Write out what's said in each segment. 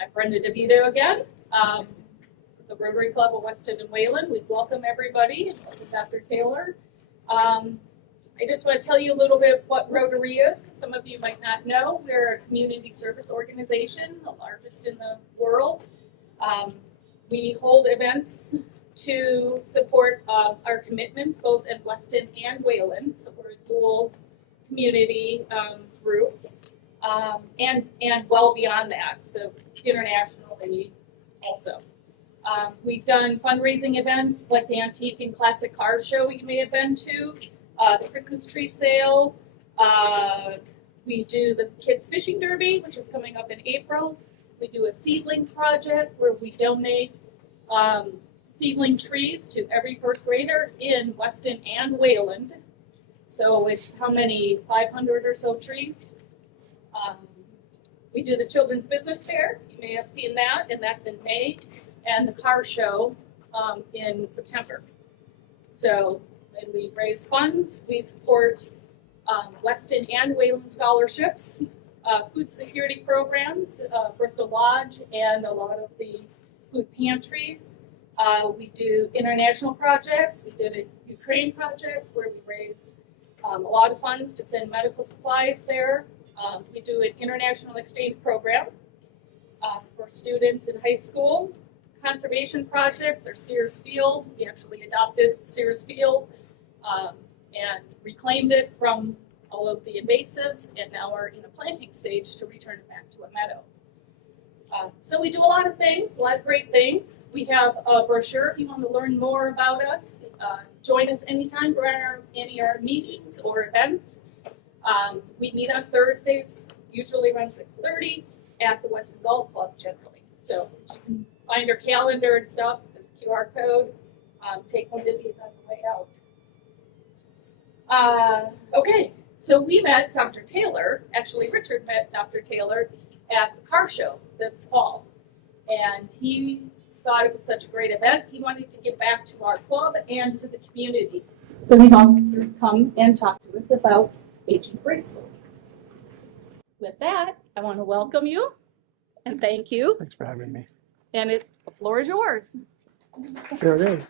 I'm Brenda DeVito again, the Rotary Club of Weston and Wayland. We welcome everybody, welcome Dr. Taylor. I just want to tell you a little bit what Rotary is, because some of you might not know. We're a community service organization, the largest in the world. We hold events to support our commitments both in Weston and Wayland, so we're a dual community group, and well beyond that, so internationally also. We've done fundraising events like the Antique and Classic Car Show you may have been to, the Christmas tree sale. We do the Kids Fishing Derby, which is coming up in April. We do a seedlings project where we donate seedling trees to every first grader in Weston and Wayland. So it's how many, 500 or so trees. We do the Children's Business Fair. You may have seen that, and that's in May, and the car show in September. So, and we raise funds. We support Weston and Wayland scholarships, food security programs, Bristol Lodge, and a lot of the food pantries. We do international projects. We did a Ukraine project where we raised a lot of funds to send medical supplies there. We do an international exchange program for students in high school. Conservation projects are Sears Field. We actually adopted Sears Field and reclaimed it from all of the invasives, and now we're in a planting stage to return it back to a meadow. So we do a lot of things, a lot of great things. We have a brochure if you want to learn more about us. Join us anytime for any of our meetings or events. We meet on Thursdays, usually around 6:30 at the Weston Golf Club generally. So you can find our calendar and stuff, the QR code. Take one of these on the way out. Okay, so we met Dr. Taylor, actually Richard met Dr. Taylor at the car show this fall. And he thought it was such a great event, he wanted to give back to our club and to the community. So he wanted to come and talk to us about aging gracefully. With that, I want to welcome you and thank you. Thanks for having me. And the floor is yours. There it is.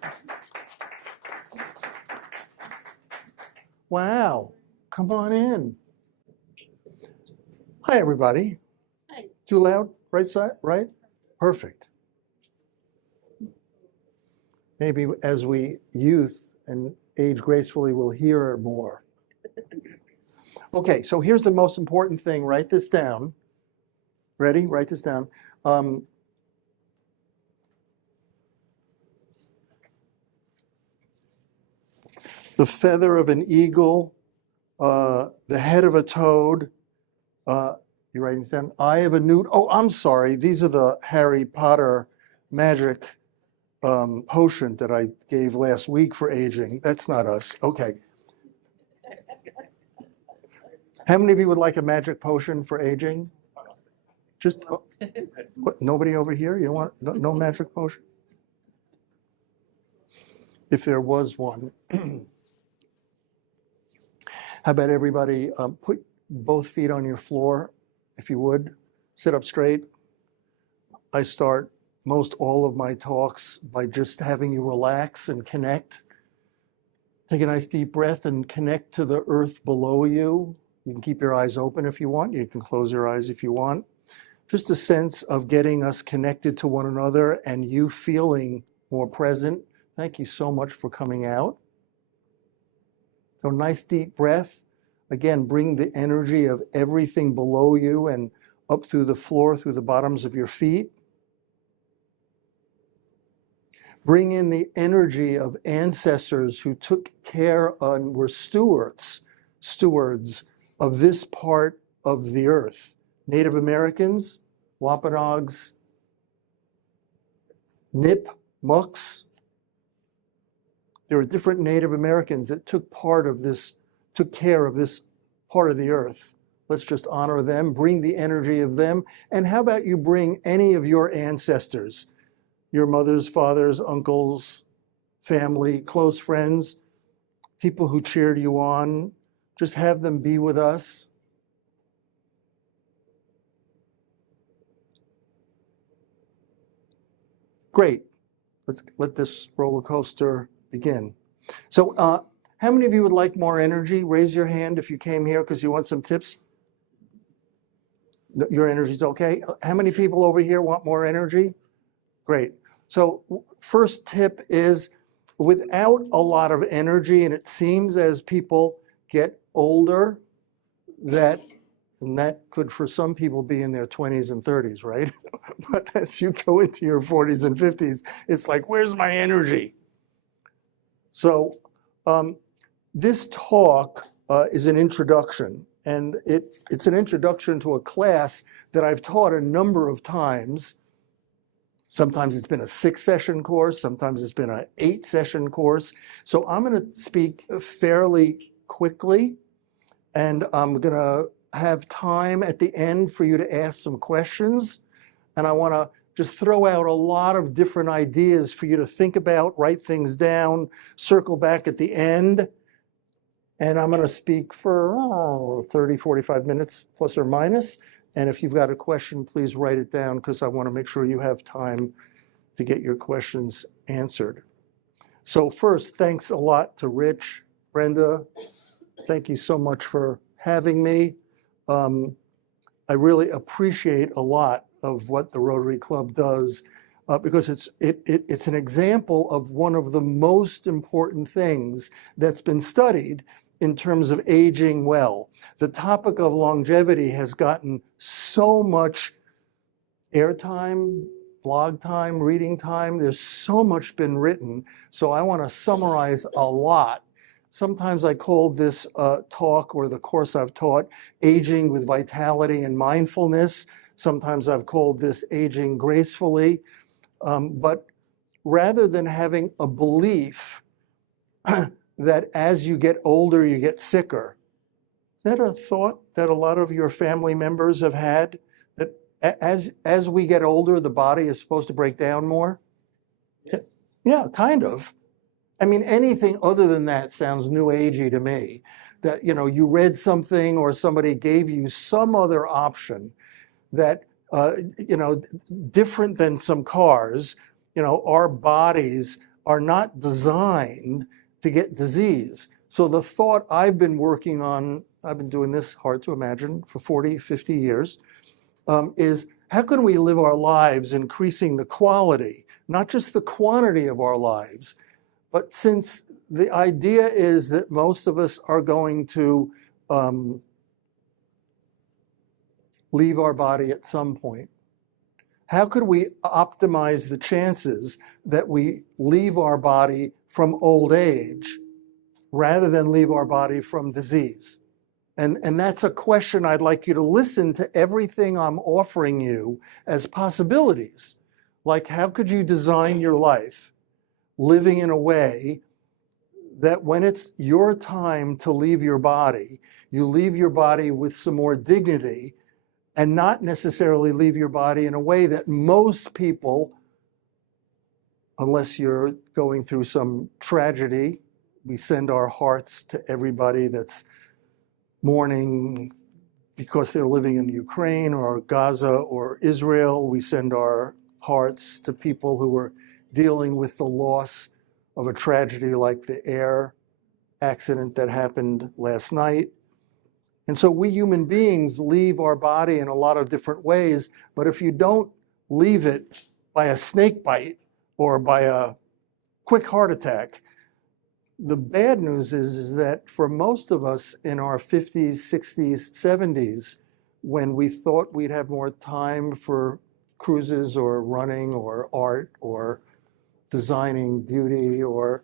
Wow. Come on in. Hi, everybody. Hi. Too loud? Right side? Right? Perfect. Maybe as we youth and age gracefully, we'll hear more. Okay, so here's the most important thing. Write this down. Ready? Write this down. The feather of an eagle, the head of a toad. You writing this down? Eye of a newt. Oh, I'm sorry. These are the Harry Potter magic potion that I gave last week for aging. That's not us. Okay. How many of you would like a magic potion for aging? Just what? Nobody over here? You don't want no magic potion? If there was one. How about everybody put both feet on your floor, if you would. Sit up straight. I start most all of my talks by just having you relax and connect. Take a nice deep breath and connect to the earth below you. You can keep your eyes open if you want. You can close your eyes if you want. Just a sense of getting us connected to one another and you feeling more present. Thank you so much for coming out. So nice deep breath. Again, bring the energy of everything below you and up through the floor, through the bottoms of your feet. Bring in the energy of ancestors who took care and were stewards of this part of the earth. Native Americans, Wampanoags, Nipmucks. There are different Native Americans that took care of this part of the earth. Let's just honor them, bring the energy of them. And how about you bring any of your ancestors, your mothers, fathers, uncles, family, close friends, people who cheered you on, just have them be with us. Great. Let's let this roller coaster begin. So how many of you would like more energy? Raise your hand if you came here because you want some tips. Your energy's okay. How many people over here want more energy? Great. So first tip is, without a lot of energy, and it seems as people get older, and that could for some people be in their 20s and 30s, right? But as you go into your 40s and 50s, it's like, where's my energy? So this talk is an introduction, and it's an introduction to a class that I've taught a number of times. Sometimes it's been a 6-session course, sometimes it's been an 8-session course. So I'm going to speak fairly quickly, and I'm going to have time at the end for you to ask some questions. And I want to just throw out a lot of different ideas for you to think about, write things down, circle back at the end. And I'm going to speak for 30, 45 minutes, plus or minus. And if you've got a question, please write it down, because I want to make sure you have time to get your questions answered. So first, thanks a lot to Rich, Brenda. Thank you so much for having me. I really appreciate a lot of what the Rotary Club does, because it's an example of one of the most important things that's been studied in terms of aging well. The topic of longevity has gotten so much airtime, blog time, reading time. There's so much been written. So I want to summarize a lot. Sometimes I called this talk, or the course I've taught, Aging with Vitality and Mindfulness. Sometimes I've called this Aging Gracefully. But rather than having a belief that as you get older, you get sicker, is that a thought that a lot of your family members have had? That as we get older, the body is supposed to break down more? Yeah, kind of. I mean, anything other than that sounds new agey to me. That, you read something or somebody gave you some other option that, different than some cars, our bodies are not designed to get disease. So the thought I've been working on, I've been doing this, hard to imagine, for 40, 50 years, is how can we live our lives increasing the quality, not just the quantity of our lives. But since the idea is that most of us are going to leave our body at some point, how could we optimize the chances that we leave our body from old age rather than leave our body from disease? And that's a question I'd like you to listen to everything I'm offering you as possibilities. Like, how could you design your life living in a way that when it's your time to leave your body, you leave your body with some more dignity, and not necessarily leave your body in a way that most people, unless you're going through some tragedy, we send our hearts to everybody that's mourning because they're living in Ukraine or Gaza or Israel. We send our hearts to people who are dealing with the loss of a tragedy like the air accident that happened last night. And so we human beings leave our body in a lot of different ways, but if you don't leave it by a snake bite or by a quick heart attack, the bad news is that for most of us in our 50s, 60s, 70s, when we thought we'd have more time for cruises or running or art or designing beauty, or,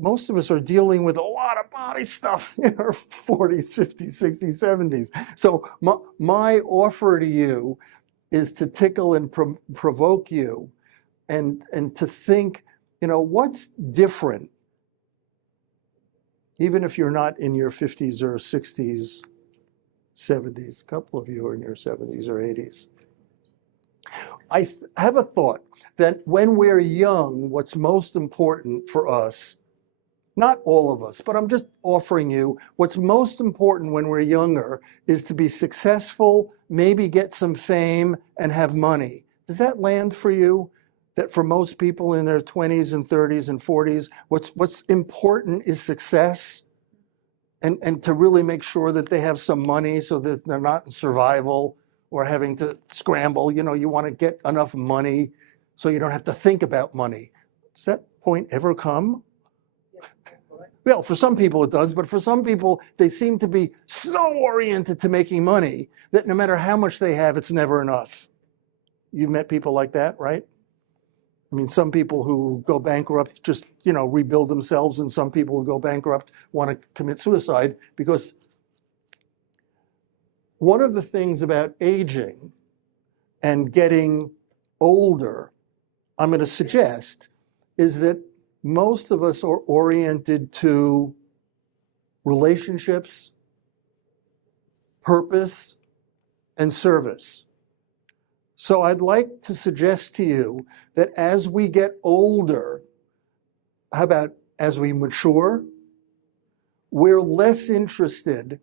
most of us are dealing with a lot of body stuff in our 40s, 50s, 60s, 70s. So my offer to you is to tickle and provoke you and to think, what's different, even if you're not in your 50s or 60s, 70s, a couple of you are in your 70s or 80s. I have a thought that when we're young, what's most important for us, not all of us, but I'm just offering you, what's most important when we're younger is to be successful, maybe get some fame and have money. Does that land for you? that for most people in their 20s and 30s and 40s, what's important is success, and to really make sure that they have some money so that they're not in survival or having to scramble. You know, you want to get enough money so you don't have to think about money. Does that point ever come? Well, for some people it does, but for some people, they seem to be so oriented to making money that no matter how much they have, it's never enough. You've met people like that, right? I mean, some people who go bankrupt just, you know, rebuild themselves, and some people who go bankrupt want to commit suicide, because one of the things about aging and getting older, I'm going to suggest, is that most of us are oriented to relationships, purpose, and service. So I'd like to suggest to you that as we get older, how about as we mature, we're less interested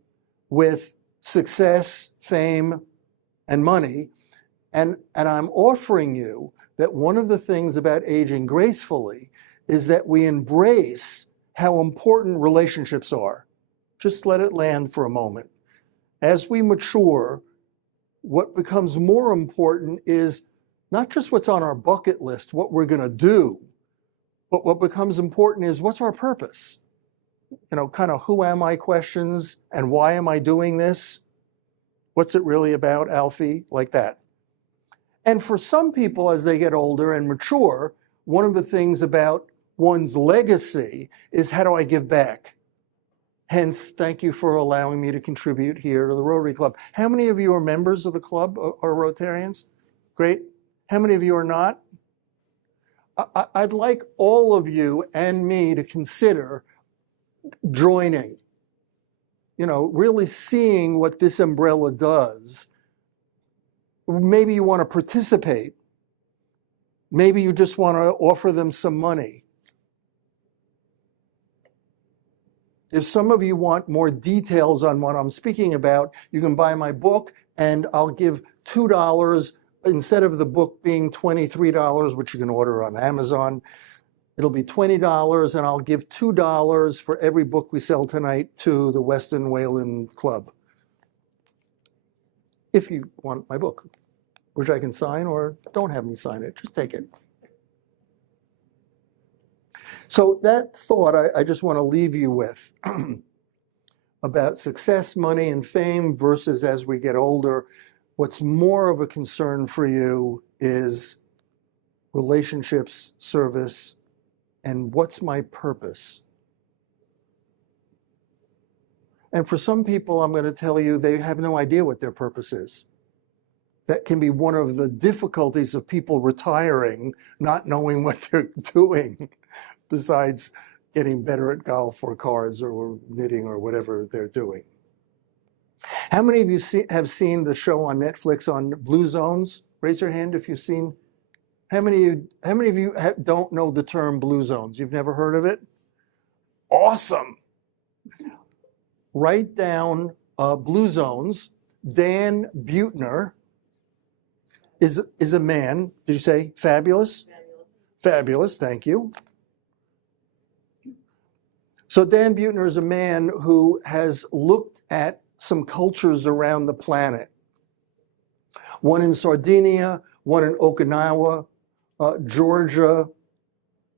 with success, fame, and money. And I'm offering you that one of the things about aging gracefully is that we embrace how important relationships are. Just let it land for a moment. As we mature, what becomes more important is not just what's on our bucket list, what we're going to do, but what becomes important is what's our purpose? You know, kind of who am I questions, and why am I doing this? What's it really about, Alfie? Like that. And for some people, as they get older and mature, one of the things about one's legacy is, how do I give back? Hence, thank you for allowing me to contribute here to the Rotary Club. How many of you are members of the club or Rotarians? Great. How many of you are not? I'd like all of you and me to consider joining, you know, really seeing what this umbrella does. Maybe you want to participate. Maybe you just want to offer them some money. If some of you want more details on what I'm speaking about, you can buy my book, and I'll give $2 instead of the book being $23, which you can order on Amazon. It'll be $20, and I'll give $2 for every book we sell tonight to the Weston Wayland Club. If you want my book, which I can sign, or don't have me sign it, just take it. So that thought I just want to leave you with about success, money, and fame versus as we get older. What's more of a concern for you is relationships, service, and what's my purpose? And for some people, I'm going to tell you, they have no idea what their purpose is. That can be one of the difficulties of people retiring, not knowing what they're doing, besides getting better at golf or cards or knitting or whatever they're doing. How many of you have seen the show on Netflix on Blue Zones? Raise your hand if you've seen. How many of you don't know the term Blue Zones? You've never heard of it? Awesome. Write down Blue Zones. Dan Buettner is a man. Did you say fabulous? Fabulous, thank you. So Dan Buettner is a man who has looked at some cultures around the planet. One in Sardinia, one in Okinawa, Georgia,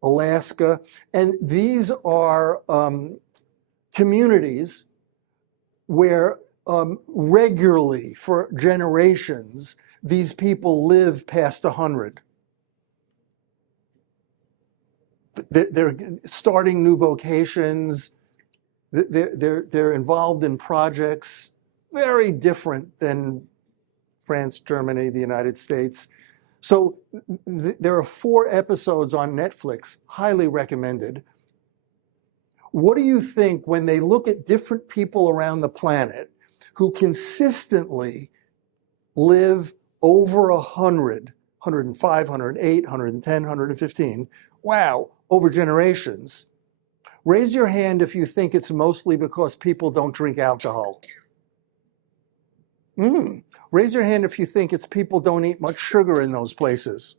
Alaska. And these are communities where regularly for generations, these people live past 100. They're starting new vocations. They're involved in projects very different than France, Germany, the United States. So there are 4 episodes on Netflix, highly recommended. What do you think when they look at different people around the planet who consistently live over 100, 105, 108, 110, 115, wow, over generations? Raise your hand if you think it's mostly because people don't drink alcohol. Raise your hand if you think it's people don't eat much sugar in those places.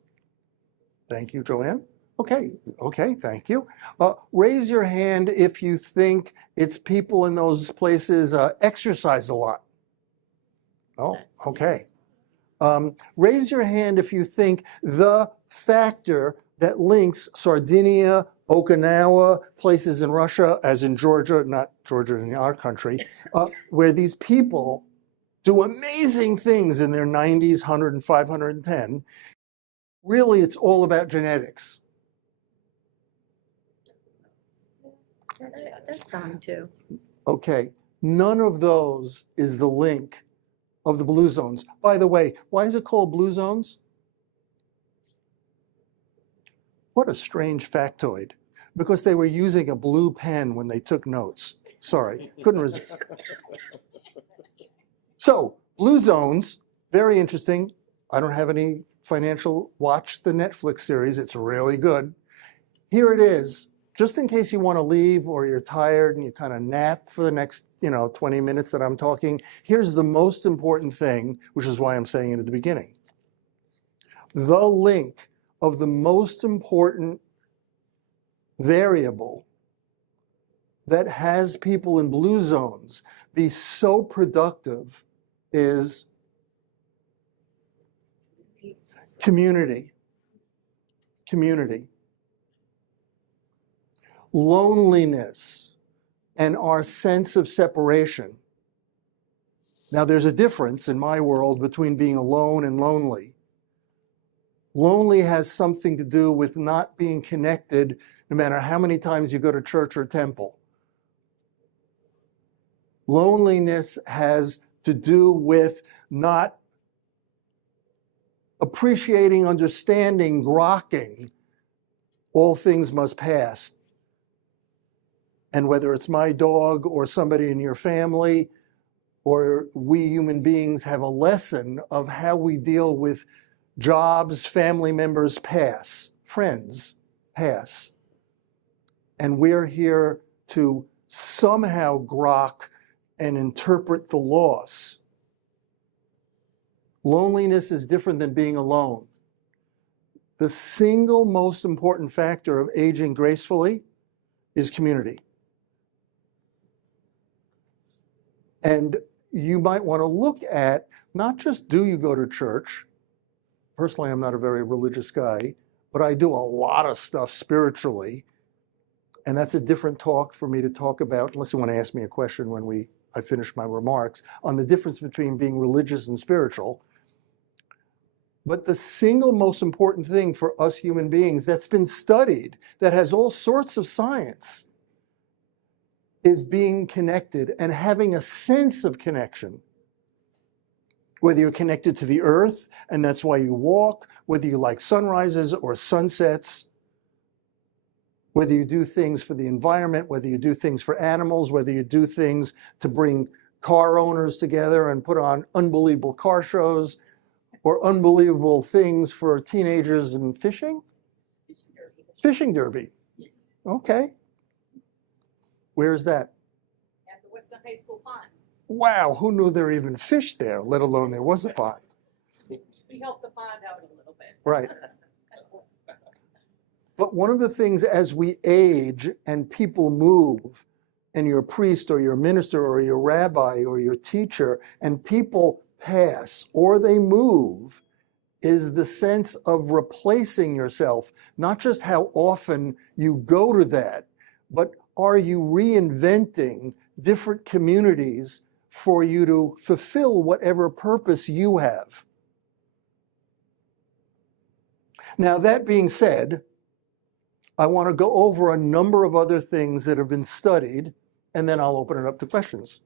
Thank you, Joanne. Okay, thank you. Raise your hand if you think it's people in those places exercise a lot. Oh, okay. Raise your hand if you think the factor that links Sardinia, Okinawa, places in Russia, as in Georgia, not Georgia in our country, where these people do amazing things in their 90s, 100 and 510. Really, it's all about genetics. That's fine too. Okay, none of those is the link of the blue zones. By the way, why is it called blue zones? What a strange factoid. Because they were using a blue pen when they took notes. Sorry, couldn't resist. So, blue zones, very interesting. I don't have any financial, watch the Netflix series, it's really good. Here it is, just in case you want to leave or you're tired and you kind of nap for the next 20 minutes that I'm talking, here's the most important thing, which is why I'm saying it at the beginning. The link of the most important variable that has people in blue zones be so productive is community. Community. Loneliness and our sense of separation. Now, there's a difference in my world between being alone and lonely. Lonely has something to do with not being connected, no matter how many times you go to church or temple. Loneliness has to do with not appreciating, understanding, grokking, all things must pass. And whether it's my dog or somebody in your family, or we human beings have a lesson of how we deal with jobs, family members pass, friends pass. And we're here to somehow grok and interpret the loss. Loneliness is different than being alone. The single most important factor of aging gracefully is community. And you might want to look at not just do you go to church. Personally, I'm not a very religious guy, but I do a lot of stuff spiritually. And that's a different talk for me to talk about, unless you want to ask me a question when I finish my remarks, on the difference between being religious and spiritual. But the single most important thing for us human beings that's been studied, that has all sorts of science, is being connected and having a sense of connection. Whether you're connected to the earth, and that's why you walk, whether you like sunrises or sunsets, whether you do things for the environment, whether you do things for animals, whether you do things to bring car owners together and put on unbelievable car shows, or unbelievable things for teenagers and fishing? Fishing derby. Okay. Where's that? At the Weston High School pond. Wow, who knew there were even fish there, let alone there was a pond? We helped the pond out a little bit. Right. But one of the things as we age and people move, and you're a priest or you're a minister or you're a rabbi or you're a teacher, and people pass or they move, is the sense of replacing yourself. Not just how often you go to that, but are you reinventing different communities for you to fulfill whatever purpose you have? Now, that being said, I want to go over a number of other things that have been studied, and then I'll open it up to questions.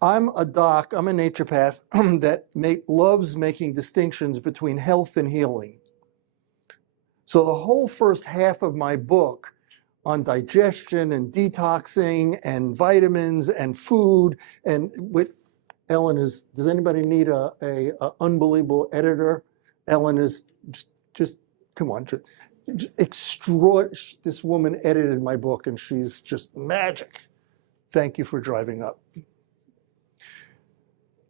I'm a doc, I'm a naturopath that loves making distinctions between health and healing. So the whole first half of my book on digestion and detoxing and vitamins and food, and with Ellen is, does anybody need a unbelievable editor? Ellen is just come on, this woman edited my book and she's just magic. Thank you for driving up.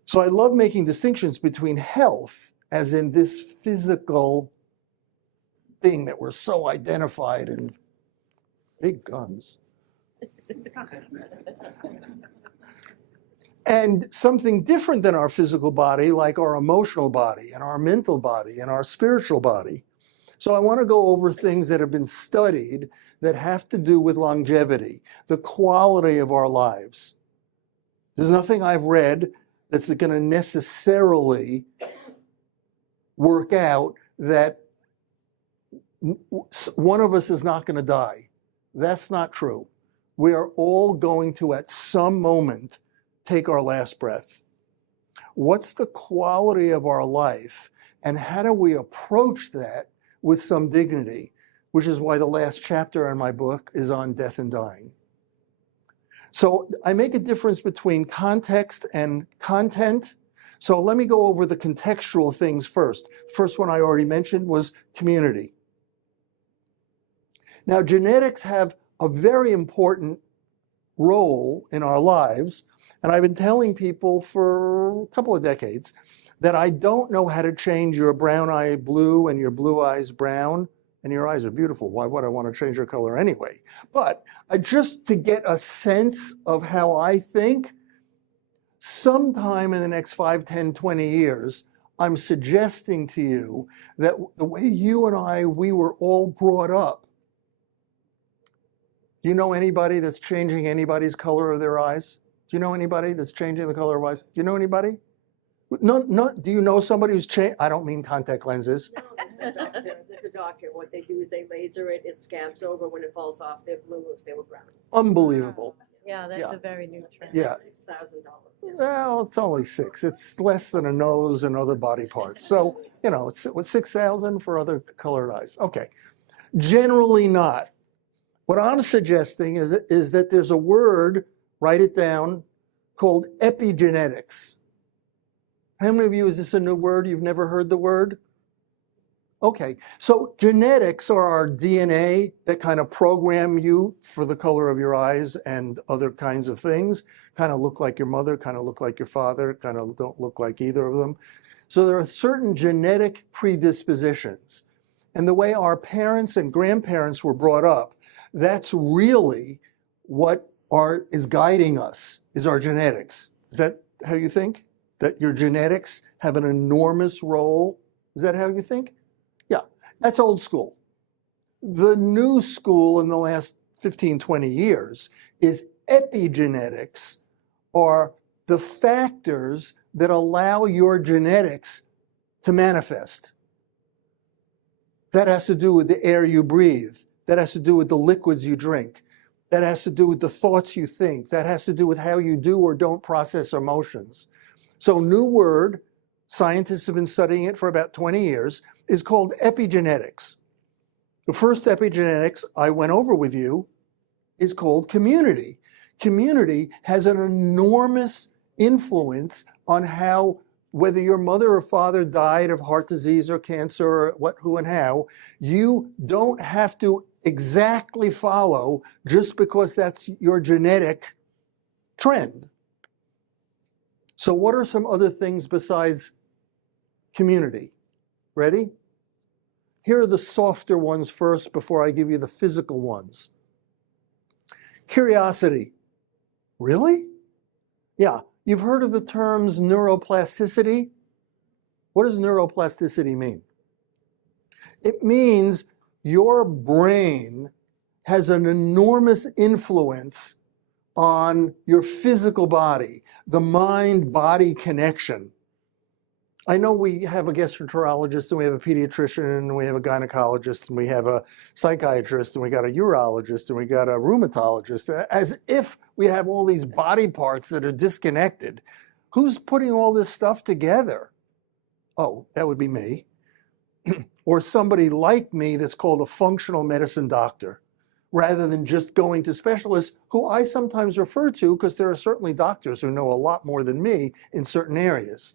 So I love making distinctions between health, as in this physical thing that we're so identified in. Big guns. And something different than our physical body, like our emotional body and our mental body and our spiritual body. So I want to go over things that have been studied that have to do with longevity, the quality of our lives. There's nothing I've read that's going to necessarily work out that one of us is not going to die. That's not true. We are all going to, at some moment, take our last breath. What's the quality of our life, and how do we approach that with some dignity, which is why the last chapter in my book is on death and dying. So I make a difference between context and content. So let me go over the contextual things first. The first one I already mentioned was community. Now, genetics have a very important role in our lives, and I've been telling people for a couple of decades that I don't know how to change your brown eye blue and your blue eyes brown, and your eyes are beautiful. Why would I want to change your color anyway? But just to get a sense of how I think, sometime in the next 5, 10, 20 years, I'm suggesting to you that the way you and we were all brought up. Do you know anybody that's changing anybody's color of their eyes? Do you know anybody that's changing the color of eyes? Do you know anybody? No. Do you know somebody who's changed? I don't mean contact lenses. No, there's a doctor. What they do is they laser it. It scabs over. When it falls off, they're blue if they were brown. Unbelievable. Yeah, that's Yeah. a very new trend. Yeah. $6,000. Well, it's only 6. It's less than a nose and other body parts. So, it's with 6,000 for other colored eyes. Okay. Generally not. What I'm suggesting is that there's a word, write it down, called epigenetics. How many of you, is this a new word? You've never heard the word? Okay, so genetics are our DNA that kind of program you for the color of your eyes and other kinds of things. Kind of look like your mother, kind of look like your father, kind of don't look like either of them. So there are certain genetic predispositions. And the way our parents and grandparents were brought up, that's really what is guiding us, is our genetics. Is that how you think? That your genetics have an enormous role? Is that how you think? Yeah, that's old school. The new school in the last 15, 20 years is epigenetics, are the factors that allow your genetics to manifest. That has to do with the air you breathe. That has to do with the liquids you drink. That has to do with the thoughts you think. That has to do with how you do or don't process emotions. So new word, scientists have been studying it for about 20 years, is called epigenetics. The first epigenetics I went over with you is called community. Community has an enormous influence on how, whether your mother or father died of heart disease or cancer or what, who, and how, you don't have to exactly follow just because that's your genetic trend. So what are some other things besides community? Ready? Here are the softer ones first before I give you the physical ones. Curiosity. Really? Yeah. You've heard of the terms neuroplasticity? What does neuroplasticity mean? It means your brain has an enormous influence on your physical body, the mind-body connection. I know we have a gastroenterologist, and we have a pediatrician, and we have a gynecologist, and we have a psychiatrist, and we got a urologist, and we got a rheumatologist, as if we have all these body parts that are disconnected. Who's putting all this stuff together? Oh, that would be me. Or somebody like me that's called a functional medicine doctor, rather than just going to specialists who I sometimes refer to, because there are certainly doctors who know a lot more than me in certain areas.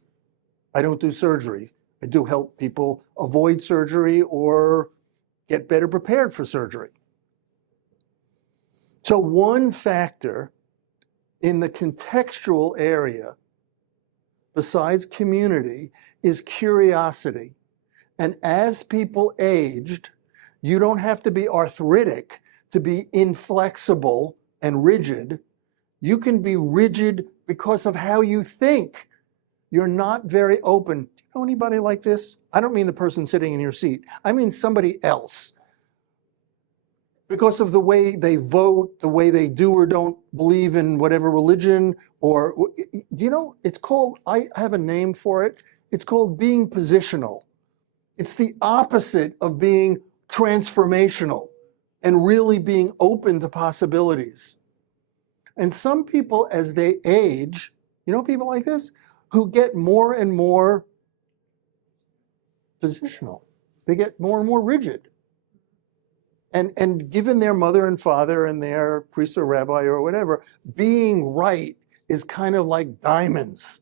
I don't do surgery. I do help people avoid surgery or get better prepared for surgery. So one factor in the contextual area, besides community, is curiosity. And as people aged, You don't have to be arthritic to be inflexible and rigid. You can be rigid because of how you think. You're not very open. Do you know anybody like this? I don't mean the person sitting in your seat. I mean somebody else. Because of the way they vote, the way they do or don't believe in whatever religion, or, you know, it's called, I have a name for it. It's called being positional. It's the opposite of being transformational and really being open to possibilities. And some people, as they age, you know people like this, who get more and more positional. They get more and more rigid. And given their mother and father and their priest or rabbi or whatever, being right is kind of like diamonds.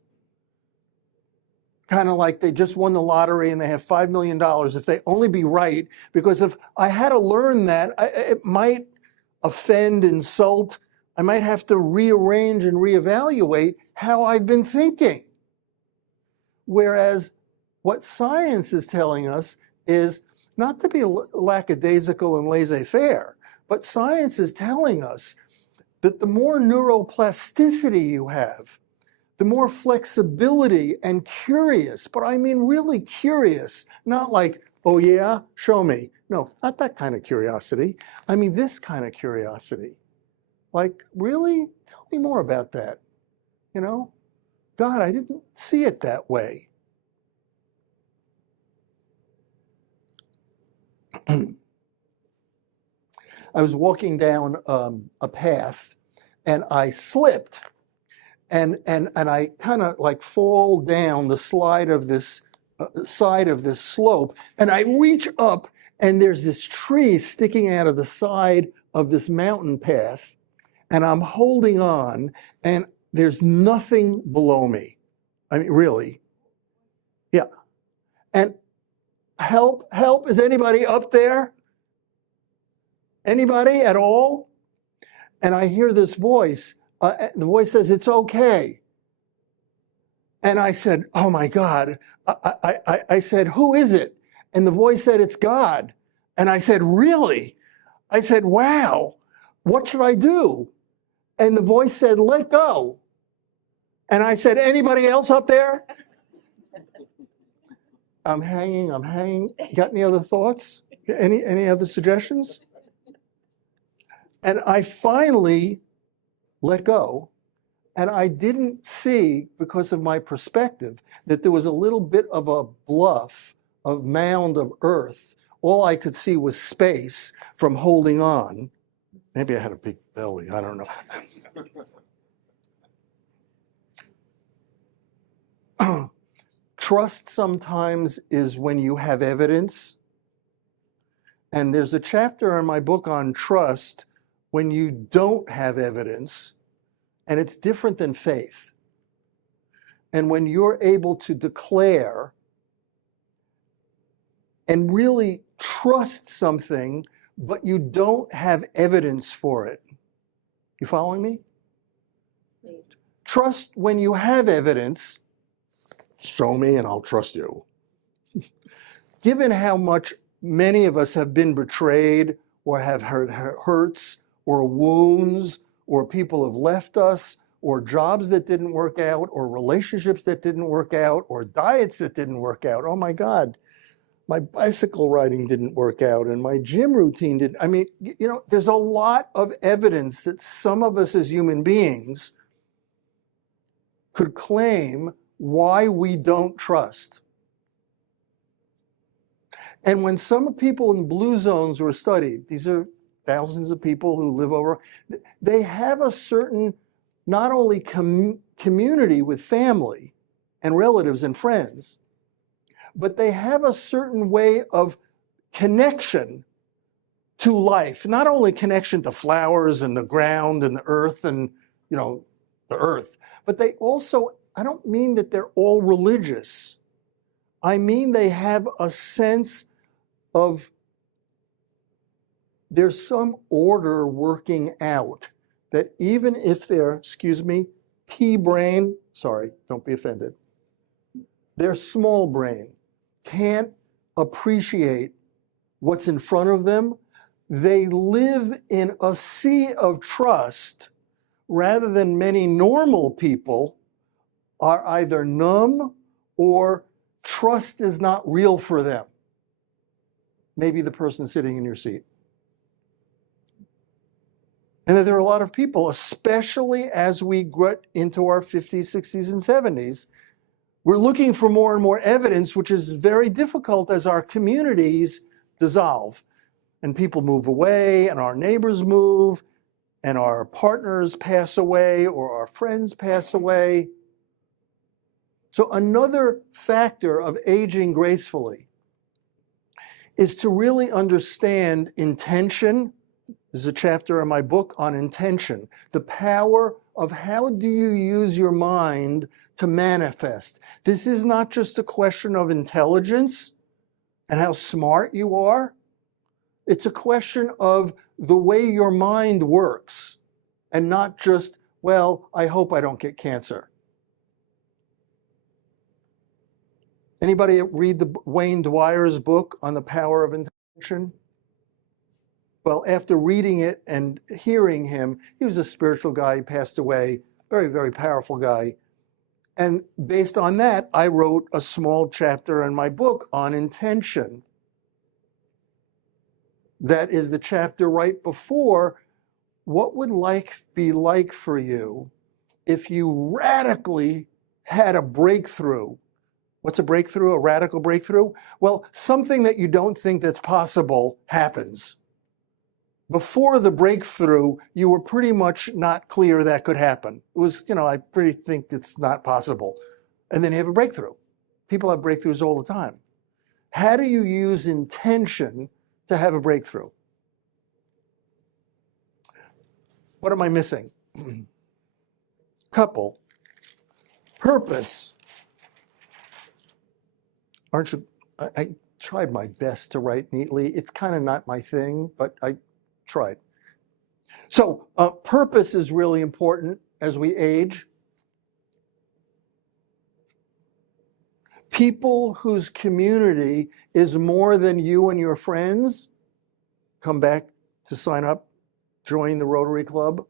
Kind of like they just won the lottery and they have $5 million. If they only be right, because if I had to learn that, it might offend, insult. I might have to rearrange and reevaluate how I've been thinking. Whereas what science is telling us is not to be lackadaisical and laissez-faire, but science is telling us that the more neuroplasticity you have, the more flexibility and curious, but I mean really curious, not like, oh yeah, show me. No, not that kind of curiosity. I mean this kind of curiosity. Like, really? Tell me more about that. You know? God, I didn't see it that way. I was walking down a path and I slipped and I kind of like fall down the side of this slope, and I reach up and there's this tree sticking out of the side of this mountain path, and I'm holding on and there's nothing below me. I mean, really. Yeah. And help, is anybody up there? Anybody at all? And I hear this voice. The voice says, it's okay. And I said, oh my God. I said, who is it? And the voice said, it's God. And I said, really? I said, wow, what should I do? And the voice said, let go. And I said, anybody else up there? I'm hanging. Got any other thoughts? Any other suggestions? And I finally let go, and I didn't see, because of my perspective, that there was a little bit of a bluff, a mound of earth. All I could see was space from holding on. Maybe I had a big belly, I don't know. Trust sometimes is when you have evidence. And there's a chapter in my book on trust when you don't have evidence, and it's different than faith. And when you're able to declare and really trust something, but you don't have evidence for it. You following me? Trust when you have evidence. Show me and I'll trust you. Given how much many of us have been betrayed or have heard hurts or wounds, or people have left us, or jobs that didn't work out, or relationships that didn't work out, or diets that didn't work out. Oh my God, my bicycle riding didn't work out, and my gym routine didn't. I mean, you know, there's a lot of evidence that some of us as human beings could claim why we don't trust. And when some people in blue zones were studied, these are thousands of people who live over, they have a certain, not only community with family and relatives and friends, but they have a certain way of connection to life, not only connection to flowers and the ground and the earth and, you know, the earth, but they also, I don't mean that they're all religious. I mean they have a sense of there's some order working out, that even if they're, excuse me, pea brain, sorry, don't be offended, their small brain can't appreciate what's in front of them. They live in a sea of trust rather than many normal people are either numb or trust is not real for them. Maybe the person sitting in your seat. And that there are a lot of people, especially as we get into our 50s, 60s, and 70s, we're looking for more and more evidence, which is very difficult as our communities dissolve. And people move away, and our neighbors move, and our partners pass away, or our friends pass away. So another factor of aging gracefully is to really understand intention. There's a chapter in my book on intention, the power of how do you use your mind to manifest. This is not just a question of intelligence and how smart you are. It's a question of the way your mind works and not just, well, I hope I don't get cancer. Anybody read the Wayne Dwyer's book on the power of intention? Well, after reading it and hearing him, he was a spiritual guy, he passed away, very, very powerful guy. And based on that, I wrote a small chapter in my book on intention. That is the chapter right before, what would life be like for you if you radically had a breakthrough? What's a breakthrough, a radical breakthrough? Well, something that you don't think that's possible happens. Before the breakthrough, you were pretty much not clear that could happen. It was, I pretty think it's not possible. And then you have a breakthrough. People have breakthroughs all the time. How do you use intention to have a breakthrough? What am I missing? Couple. Purpose. Aren't you? I tried my best to write neatly. It's kind of not my thing, but I tried. So purpose is really important as we age. People whose community is more than you and your friends come back to sign up, join the Rotary Club,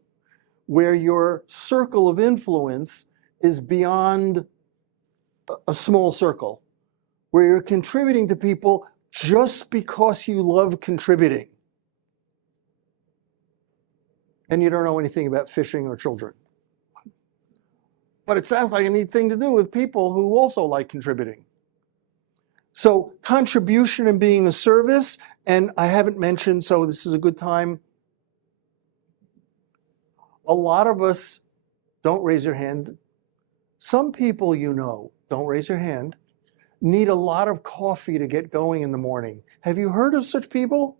where your circle of influence is beyond a small circle, where you're contributing to people just because you love contributing. And you don't know anything about fishing or children. But it sounds like a neat thing to do with people who also like contributing. So contribution and being a service, and I haven't mentioned, so this is a good time. A lot of us, don't raise your hand. Some people don't raise your hand, need a lot of coffee to get going in the morning. Have you heard of such people?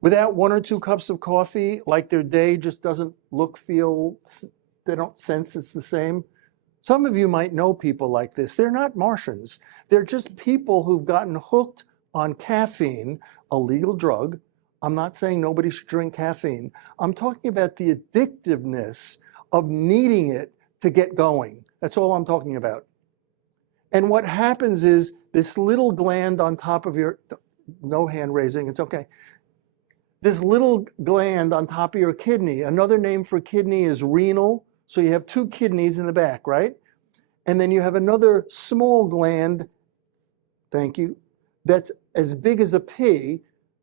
Without 1 or 2 cups of coffee, like their day just doesn't feel, they don't sense it's the same. Some of you might know people like this. They're not Martians. They're just people who've gotten hooked on caffeine, a legal drug. I'm not saying nobody should drink caffeine. I'm talking about the addictiveness of needing it to get going. That's all I'm talking about. And what happens is this little gland on top of your, no hand raising, it's okay. This little gland on top of your kidney, another name for kidney is renal. So you have 2 kidneys in the back, right? And then you have another small gland, thank you, that's as big as a pea,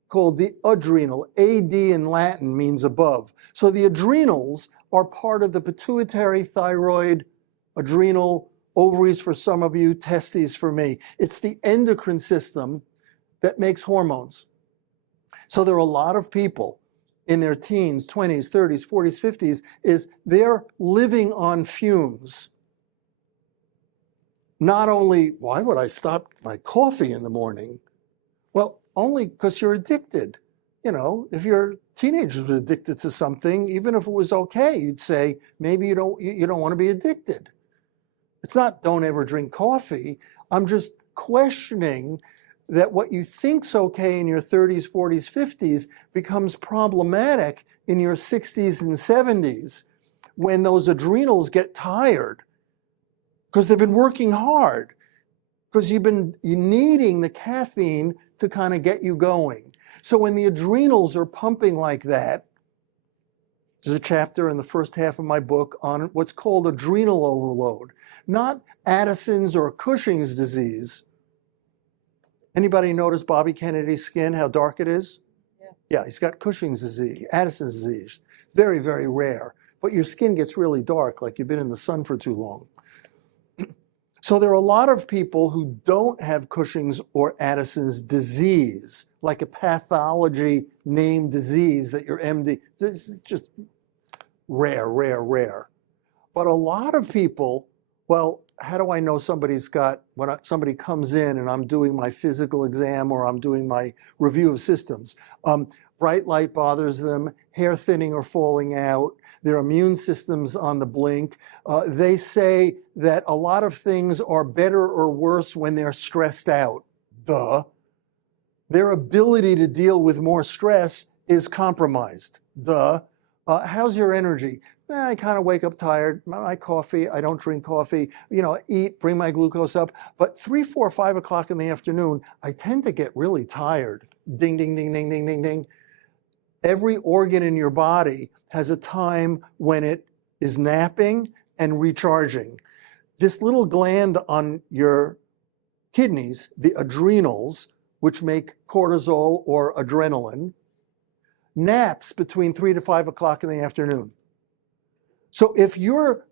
called the adrenal. AD in Latin means above. So the adrenals are part of the pituitary, thyroid, adrenal, ovaries for some of you, testes for me. It's the endocrine system that makes hormones. So there are a lot of people in their teens, 20s, 30s, 40s, 50s, they're living on fumes. Not only, why would I stop my coffee in the morning? Well, only because you're addicted. If your teenagers were addicted to something, even if it was okay, you'd say, maybe you don't want to be addicted. It's not don't ever drink coffee. I'm just questioning that what you think's okay in your 30s, 40s, 50s becomes problematic in your 60s and 70s when those adrenals get tired because they've been working hard, because you're needing the caffeine to kind of get you going. So when the adrenals are pumping like that, there's a chapter in the first half of my book on what's called adrenal overload, not Addison's or Cushing's disease. Anybody notice Bobby Kennedy's skin, how dark it is? Yeah, he's got Cushing's disease, Addison's disease. Very, very rare. But your skin gets really dark, like you've been in the sun for too long. So there are a lot of people who don't have Cushing's or Addison's disease, like a pathology named disease that your MD, this is just rare, rare, rare. But a lot of people, well, how do I know somebody's got, when somebody comes in and I'm doing my physical exam or I'm doing my review of systems, bright light bothers them, hair thinning or falling out, their immune system's on the blink. They say that a lot of things are better or worse when they're stressed out. Duh. Their ability to deal with more stress is compromised. Duh. How's your energy? I kind of wake up tired. My coffee, I don't drink coffee. You know, eat, bring my glucose up. But 3, 4, 5 o'clock in the afternoon, I tend to get really tired. Ding, ding, ding, ding, ding, ding, ding. Every organ in your body has a time when it is napping and recharging. This little gland on your kidneys, the adrenals, which make cortisol or adrenaline, naps between 3 to 5 o'clock in the afternoon. So if your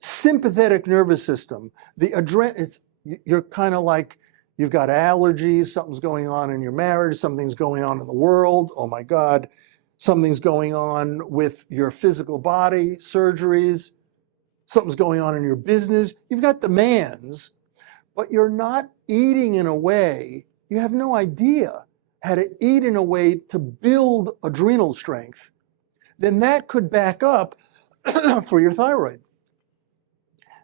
sympathetic nervous system, you're kind of like, you've got allergies, something's going on in your marriage, something's going on in the world, oh my God, something's going on with your physical body, surgeries, something's going on in your business. You've got demands, but you're not eating in a way, you have no idea how to eat in a way to build adrenal strength. Then that could back up for your thyroid.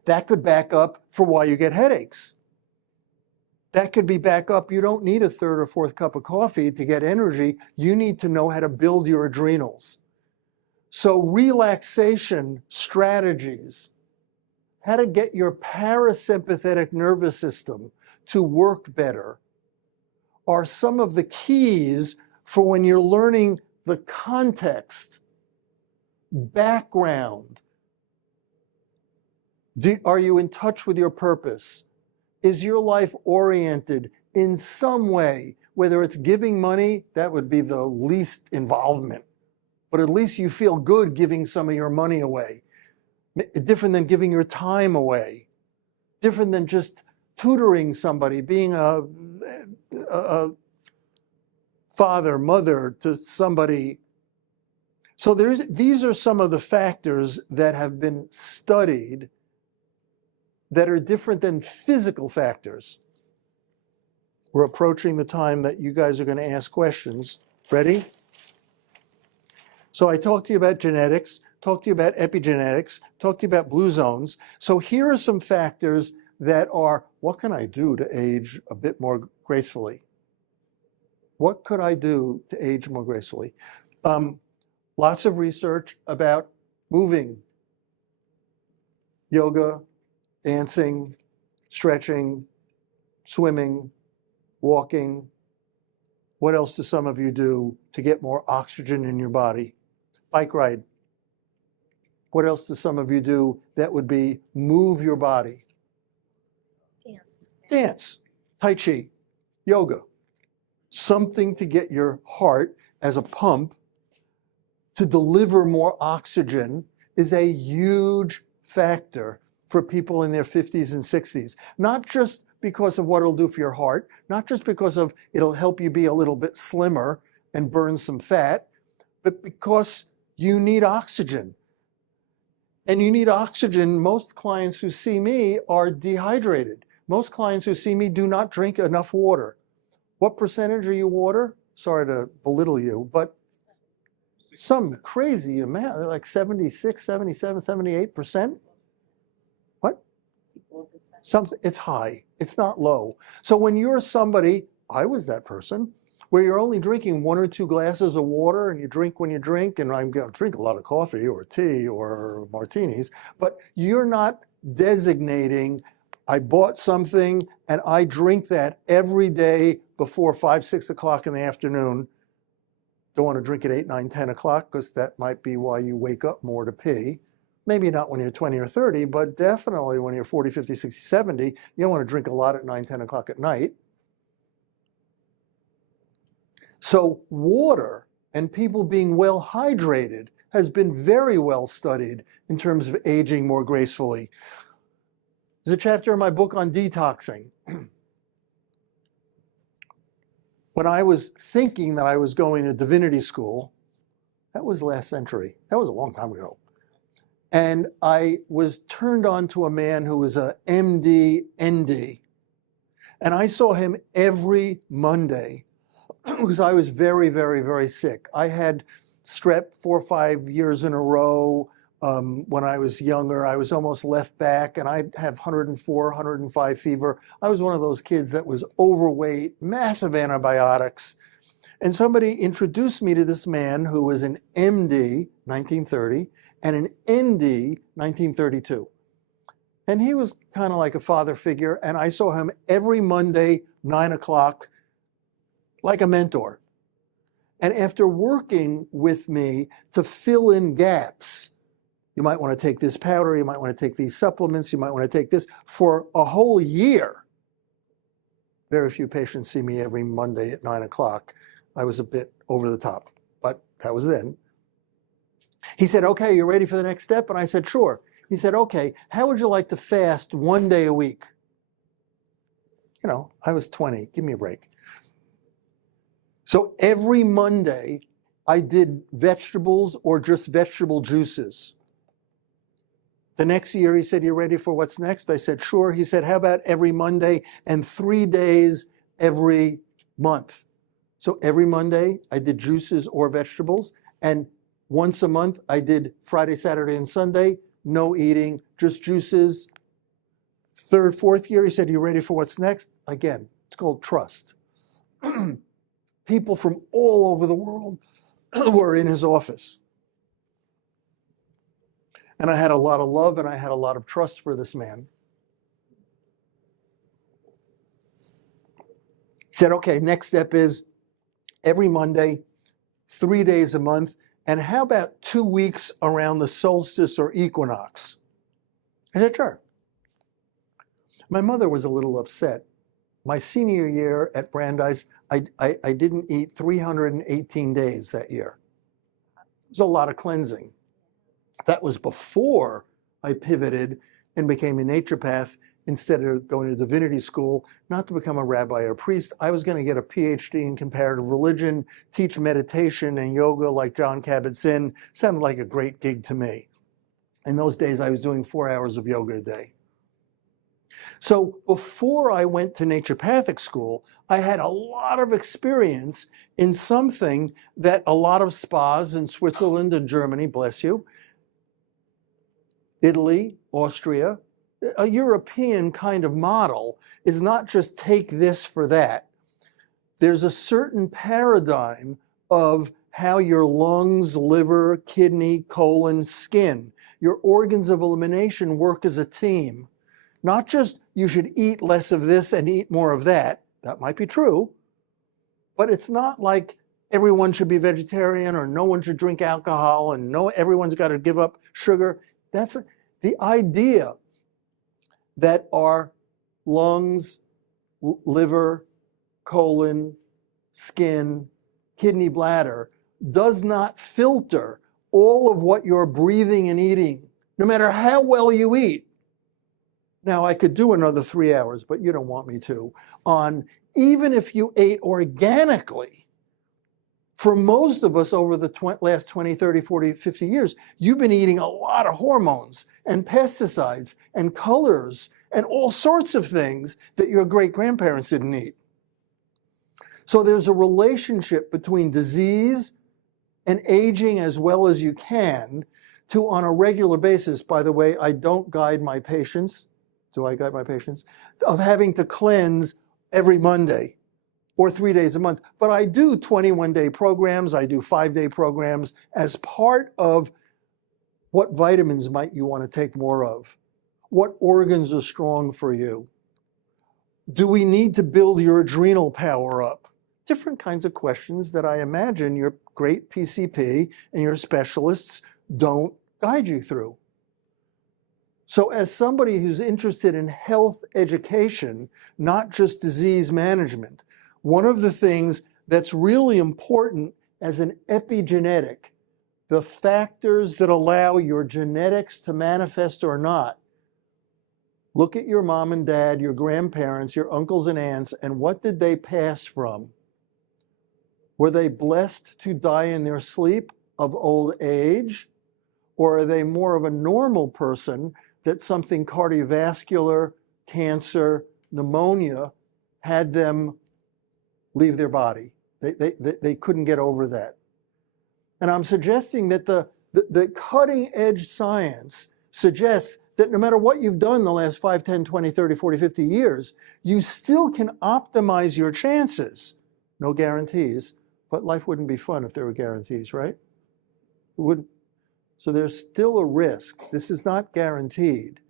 That could back up for why you get headaches. That could be back up. You don't need a 3rd or 4th cup of coffee to get energy. You need to know how to build your adrenals. So relaxation strategies, how to get your parasympathetic nervous system to work better, are some of the keys for when you're learning the context, background. Are you in touch with your purpose? Is your life oriented in some way, whether it's giving money, that would be the least involvement, but at least you feel good giving some of your money away. Different than giving your time away. Different than just tutoring somebody, being a father, mother to somebody. So these are some of the factors that have been studied that are different than physical factors. We're approaching the time that you guys are going to ask questions. Ready? So I talked to you about genetics, talked to you about epigenetics, talked to you about blue zones. So here are some factors that are, what can I do to age a bit more gracefully? What could I do to age more gracefully? Lots of research about moving, yoga, dancing, stretching, swimming, walking. What else do some of you do to get more oxygen in your body? Bike ride. What else do some of you do that would be move your body? Dance, Tai Chi, yoga. Something to get your heart as a pump to deliver more oxygen is a huge factor for people in their 50s and 60s. Not just because of what it'll do for your heart, not just because of it'll help you be a little bit slimmer and burn some fat, but because you need oxygen. And you need oxygen. Most clients who see me are dehydrated. Most clients who see me do not drink enough water. What percentage are you water? Sorry to belittle you, but some crazy amount, like 76, 77, 78%. What? Something, it's high, it's not low. So when you're somebody, I was that person, where you're only drinking 1 or 2 glasses of water and you drink when you drink, and I'm going to drink a lot of coffee or tea or martinis, but you're not designating, I bought something and I drink that every day before 5, 6 o'clock in the afternoon. Don't want to drink at 8, 9, 10 o'clock because that might be why you wake up more to pee. Maybe not when you're 20 or 30, but definitely when you're 40, 50, 60, 70, you don't want to drink a lot at 9, 10 o'clock at night. So water and people being well hydrated has been very well studied in terms of aging more gracefully. There's a chapter in my book on detoxing. When I was thinking that I was going to divinity school, that was last century. That was a long time ago. And I was turned on to a man who was a MD, ND. And I saw him every Monday because I was very, very, very sick. I had strep 4 or 5 years in a row. When I was younger, I was almost left back and I'd have 104, 105 fever. I was one of those kids that was overweight, massive antibiotics. And somebody introduced me to this man who was an MD, 1930, and an ND, 1932. And he was kind of like a father figure. And I saw him every Monday, 9 o'clock, like a mentor. And after working with me to fill in gaps, you might want to take this powder, you might want to take these supplements, you might want to take this for a whole year. Very few patients see me every Monday at 9 o'clock. I was a bit over the top, but that was then. He said, okay, you ready for the next step? And I said, sure. He said, okay, how would you like to fast 1 day a week? You know, I was 20, give me a break. So every Monday, I did vegetables or just vegetable juices. The next year, he said, you ready for what's next? I said, sure. He said, how about every Monday and 3 days every month? So every Monday, I did juices or vegetables. And once a month, I did Friday, Saturday, and Sunday, no eating, just juices. Third, fourth year, he said, you ready for what's next? Again, it's called trust. People from all over the world were in his office. And I had a lot of love and I had a lot of trust for this man. He said, okay, next step is every Monday, 3 days a month, and how about 2 weeks around the solstice or equinox? I said, sure. My mother was a little upset. My senior year at Brandeis, I didn't eat 318 days that year. It was a lot of cleansing. That was before I pivoted and became a naturopath instead of going to divinity school, not to become a rabbi or priest. I was going to get a PhD in comparative religion, teach meditation and yoga like John Kabat-Zinn. Sounded like a great gig to me. In those days, I was doing 4 hours of yoga a day. So before I went to naturopathic school, I had a lot of experience in something that a lot of spas in Switzerland and Germany, bless you, Italy, Austria, a European kind of model is not just take this for that. There's a certain paradigm of how your lungs, liver, kidney, colon, skin, your organs of elimination work as a team. Not just you should eat less of this and eat more of that. That might be true, but it's not like everyone should be vegetarian or no one should drink alcohol and everyone's got to give up sugar. That's the idea that our lungs, liver, colon, skin, kidney, bladder does not filter all of what you're breathing and eating, no matter how well you eat. Now, I could do another 3 hours, but you don't want me to, on even if you ate organically, for most of us over the last 20, 30, 40, 50 years, you've been eating a lot of hormones and pesticides and colors and all sorts of things that your great-grandparents didn't eat. So there's a relationship between disease and aging as well as you can to, on a regular basis, by the way, I don't guide my patients, do I guide my patients, of having to cleanse every Monday or 3 days a month. But I do 21-day programs, I do 5-day programs as part of what vitamins might you want to take more of, What organs are strong for you? Do we need to build your adrenal power up? Different kinds of questions that I imagine your great PCP and your specialists don't guide you through. So as somebody who's interested in health education, not just disease management, one of the things that's really important as an epigenetic, the factors that allow your genetics to manifest or not. Look at your mom and dad, your grandparents, your uncles and aunts, and what did they pass from? Were they blessed to die in their sleep of old age? Or are they more of a normal person that something cardiovascular, cancer, pneumonia had them leave their body? They couldn't get over that. And I'm suggesting that the cutting edge science suggests that no matter what you've done the last 5, 10, 20, 30, 40, 50 years, you still can optimize your chances. No guarantees, but life wouldn't be fun if there were guarantees, right? It wouldn't. So there's still a risk. This is not guaranteed.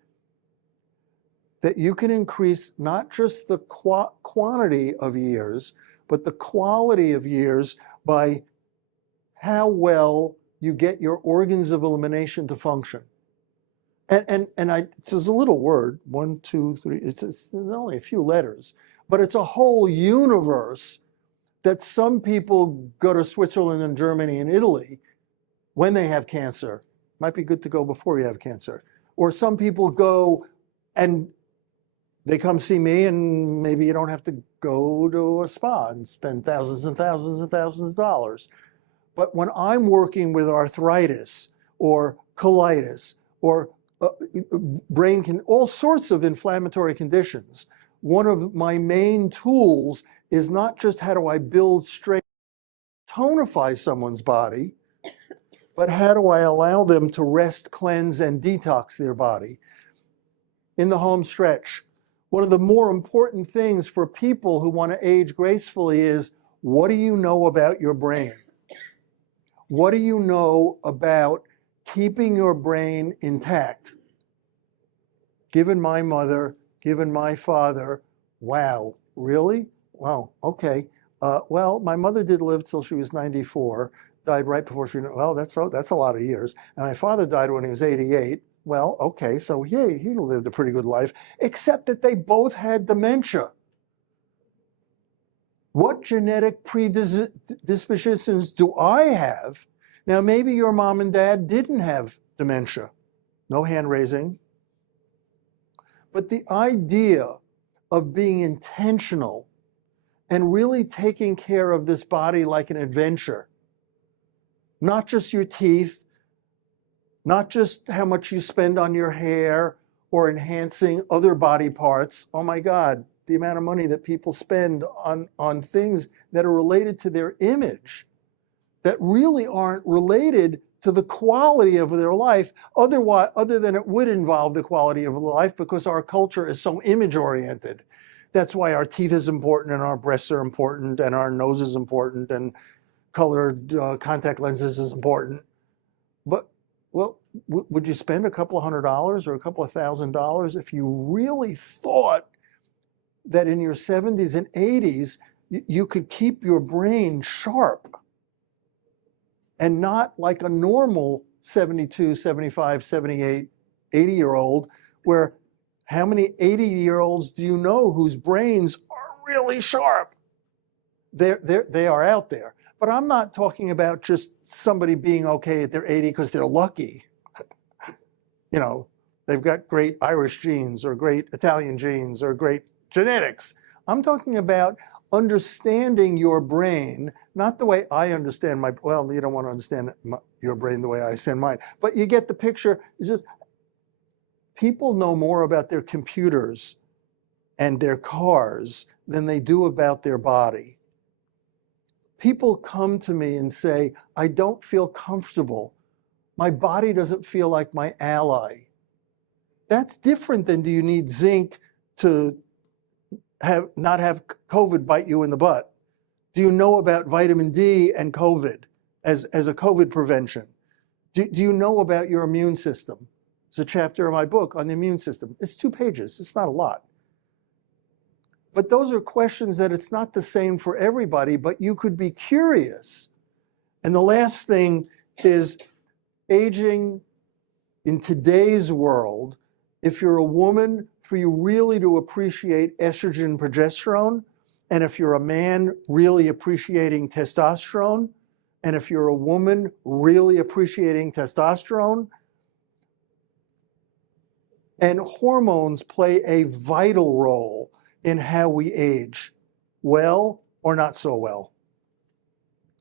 That you can increase not just the quantity of years, but the quality of years by how well you get your organs of elimination to function. And it's a little word, 1, 2, 3, it's only a few letters, but it's a whole universe that some people go to Switzerland and Germany and Italy when they have cancer. Might be good to go before you have cancer. Or some people go and they come see me, and maybe you don't have to go to a spa and spend thousands and thousands and thousands of dollars. But when I'm working with arthritis or colitis or all sorts of inflammatory conditions, one of my main tools is not just how do I build strength, tonify someone's body, but how do I allow them to rest, cleanse, and detox their body? In the home stretch, one of the more important things for people who want to age gracefully is, what do you know about your brain? What do you know about keeping your brain intact? Given my mother, given my father, wow, really? Wow, okay. Well, my mother did live till she was 94, died right before she, well, that's a lot of years. And my father died when he was 88. Well, okay, so yeah, he lived a pretty good life, except that they both had dementia. What genetic predispositions do I have? Now, maybe your mom and dad didn't have dementia. No hand raising. But the idea of being intentional and really taking care of this body like an adventure, not just your teeth, not just how much you spend on your hair or enhancing other body parts. Oh my God, the amount of money that people spend on things that are related to their image that really aren't related to the quality of their life, other than it would involve the quality of life, because our culture is so image oriented. That's why our teeth is important, and our breasts are important, and our nose is important, and colored contact lenses is important. But, well, would you spend a couple of $100 or a couple of $1,000 if you really thought that in your 70s and 80s, you could keep your brain sharp and not like a normal 72, 75, 78, 80-year-old, where how many 80-year-olds do you know whose brains are really sharp? They are out there. But I'm not talking about just somebody being okay at their 80 because they're lucky. You know, they've got great Irish genes or great Italian genes or great genetics. I'm talking about understanding your brain, not the way I understand my, well, you don't want to understand your brain the way I understand mine, but you get the picture. It's just, people know more about their computers and their cars than they do about their body. People come to me and say, I don't feel comfortable. My body doesn't feel like my ally. That's different than, do you need zinc to not have COVID bite you in the butt? Do you know about vitamin D and COVID as a COVID prevention? Do you know about your immune system? It's a chapter in my book on the immune system. It's 2 pages. It's not a lot. But those are questions that it's not the same for everybody, but you could be curious. And the last thing is aging in today's world. If you're a woman, for you really to appreciate estrogen and progesterone, and if you're a man, really appreciating testosterone, and if you're a woman, really appreciating testosterone, and hormones play a vital role in how we age, well or not so well.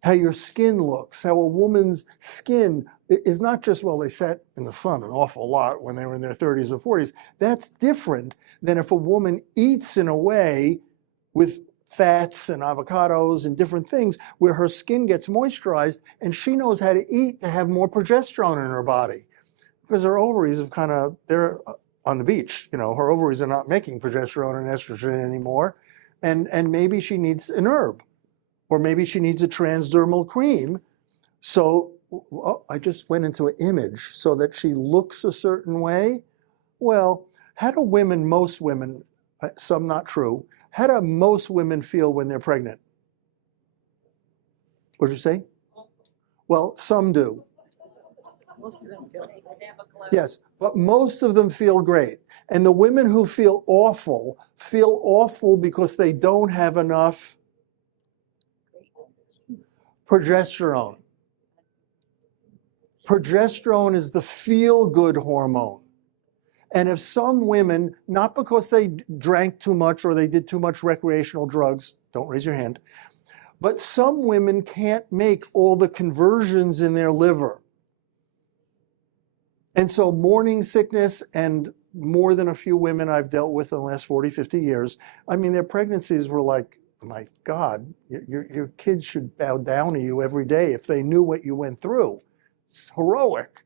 How your skin looks, how a woman's skin is not just, well, they sat in the sun an awful lot when they were in their 30s or 40s. That's different than if a woman eats in a way with fats and avocados and different things where her skin gets moisturized and she knows how to eat to have more progesterone in her body. Because her ovaries have kind of, they're on the beach, you know, her ovaries are not making progesterone and estrogen anymore. And maybe she needs an herb, or maybe she needs a transdermal cream. So I just went into an image so that she looks a certain way. Well, how do women, most women, some not true, how do most women feel when they're pregnant? What did you say? Well, some do. Most of them feel Yes, but most of them feel great. And the women who feel awful because they don't have enough progesterone. Progesterone is the feel-good hormone. And if some women, not because they drank too much or they did too much recreational drugs, don't raise your hand, but some women can't make all the conversions in their liver. And so morning sickness, and more than a few women I've dealt with in the last 40, 50 years, I mean, their pregnancies were like, my God, your kids should bow down to you every day if they knew what you went through. It's heroic.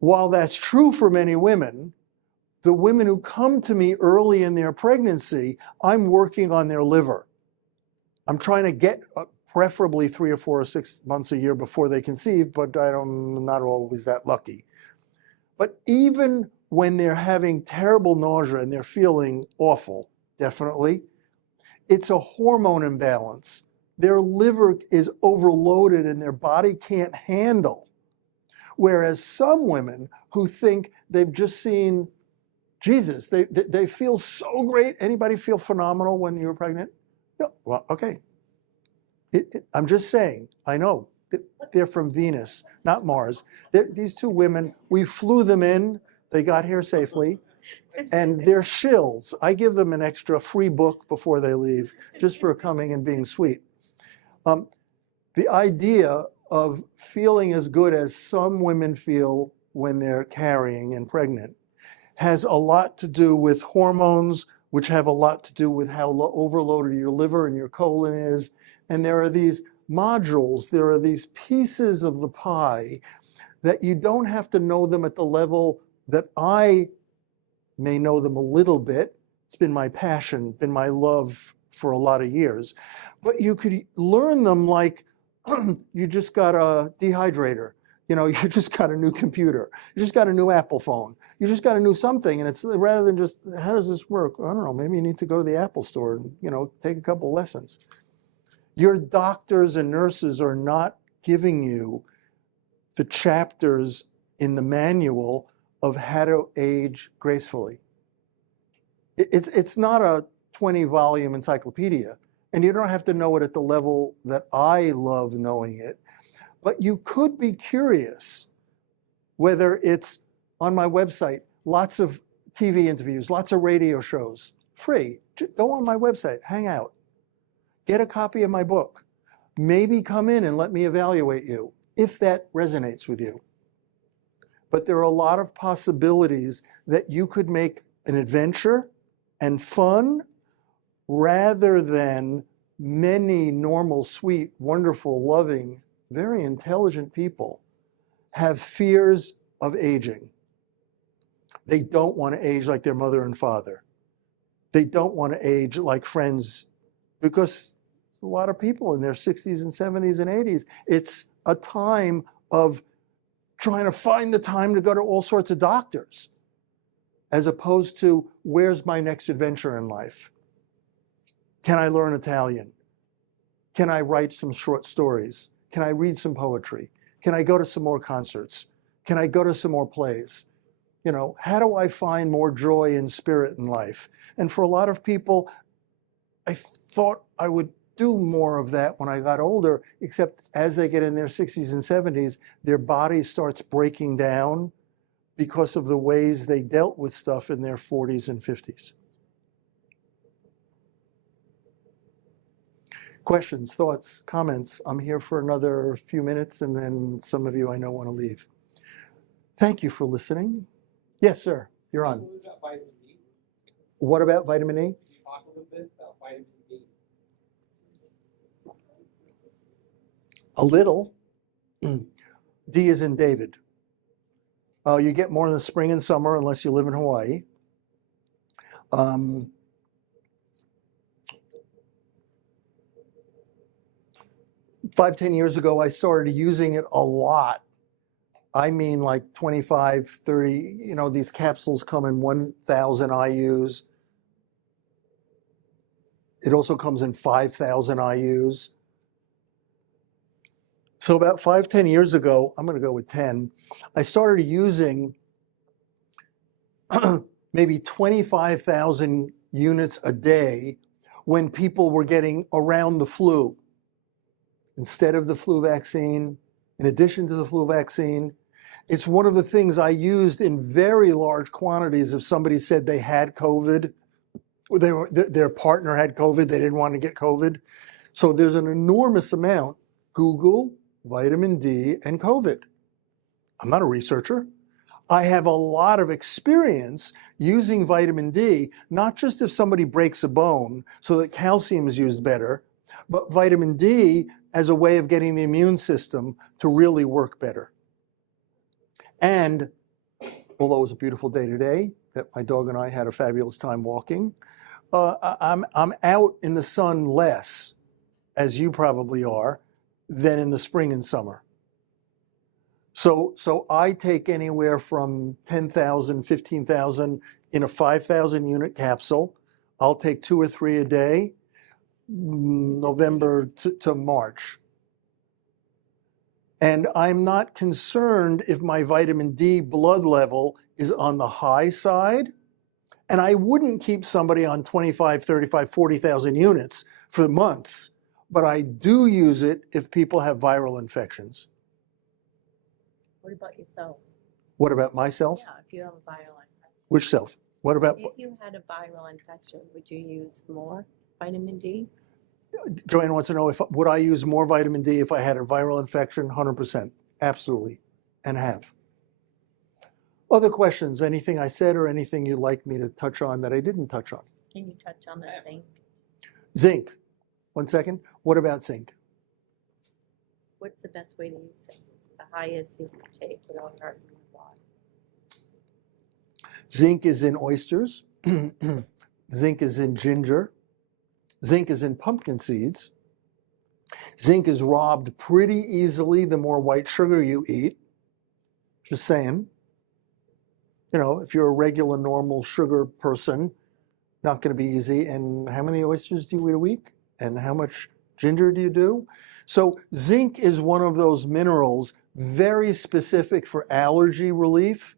While that's true for many women, the women who come to me early in their pregnancy, I'm working on their liver. I'm trying to get preferably 3 or 4 or 6 months a year before they conceive, but I'm not always that lucky. But even when they're having terrible nausea and they're feeling awful, definitely, it's a hormone imbalance. Their liver is overloaded and their body can't handle. Whereas some women who think they've just seen Jesus, they feel so great. Anybody feel phenomenal when you were pregnant? No. Well, okay. I'm just saying, I know, they're from Venus, not Mars. These 2 women, we flew them in, they got here safely, and they're shills. I give them an extra free book before they leave, just for coming and being sweet. The idea of feeling as good as some women feel when they're carrying and pregnant has a lot to do with hormones, which have a lot to do with how overloaded your liver and your colon is. And there are these modules, there are these pieces of the pie that you don't have to know them at the level that I may know them a little bit. It's been my passion, been my love for a lot of years. But you could learn them like you just got a dehydrator. You know, you just got a new computer. You just got a new Apple phone. You just got a new something. And it's rather than just, how does this work? I don't know, maybe you need to go to the Apple store and, you know, take a couple lessons. Your doctors and nurses are not giving you the chapters in the manual of how to age gracefully. It's not a 20-volume encyclopedia, and you don't have to know it at the level that I love knowing it, but you could be curious, whether it's on my website, lots of TV interviews, lots of radio shows, free. Go on my website, hang out. Get a copy of my book. Maybe come in and let me evaluate you, if that resonates with you. But there are a lot of possibilities that you could make an adventure and fun, rather than many normal, sweet, wonderful, loving, very intelligent people have fears of aging. They don't want to age like their mother and father. They don't want to age like friends, because a lot of people in their 60s and 70s and 80s, it's a time of trying to find the time to go to all sorts of doctors, as opposed to where's my next adventure in life? Can I learn Italian? Can I write some short stories? Can I read some poetry? Can I go to some more concerts? Can I go to some more plays? You know, how do I find more joy and spirit in life? And for a lot of people, I thought I would do more of that when I got older, except as they get in their 60s and 70s, their body starts breaking down because of the ways they dealt with stuff in their 40s and 50s. Questions, thoughts, comments? I'm here for another few minutes, and then some of you I know want to leave. Thank you for listening. Yes, sir, you're on. What about vitamin E? Can you talk a little bit about vitamin D? A little. D is in David. You get more in the spring and summer unless you live in Hawaii. 5-10 years ago, I started using it a lot. I mean, like 25, 30, you know, these capsules come in 1,000 IUs. It also comes in 5,000 IUs. So about 5-10 years ago, I'm going to go with 10, I started using maybe 25,000 units a day when people were getting around the flu. Instead of the flu vaccine, in addition to the flu vaccine, it's one of the things I used in very large quantities if somebody said they had COVID, or their partner had COVID, they didn't want to get COVID. So there's an enormous amount. Google, vitamin D, and COVID. I'm not a researcher. I have a lot of experience using vitamin D, not just if somebody breaks a bone so that calcium is used better, but vitamin D as a way of getting the immune system to really work better. And although it was a beautiful day today, that my dog and I had a fabulous time walking, I'm out in the sun less, as you probably are, than in the spring and summer. So I take anywhere from 10,000, 15,000 in a 5,000 unit capsule. I'll take 2 or 3 a day, November to March. And I'm not concerned if my vitamin D blood level is on the high side. And I wouldn't keep somebody on 25, 35, 40,000 units for months, but I do use it if people have viral infections. What about yourself? What about myself? Yeah, if you have a viral infection. Which self? What about, If you had a viral infection, would you use more vitamin D? Joanne wants to know, would I use more vitamin D if I had a viral infection? 100%, absolutely, and have. Other questions, anything I said or anything you'd like me to touch on that I didn't touch on? Can you touch on the zinc? Zinc, 1 second. What about zinc? What's the best way to use zinc? The highest you can take without hurting your body. Zinc is in oysters. Zinc is in ginger. Zinc is in pumpkin seeds. Zinc is robbed pretty easily the more white sugar you eat. Just saying. You know, if you're a regular, normal sugar person, not going to be easy. And how many oysters do you eat a week? And how much ginger do you do? So zinc is one of those minerals very specific for allergy relief.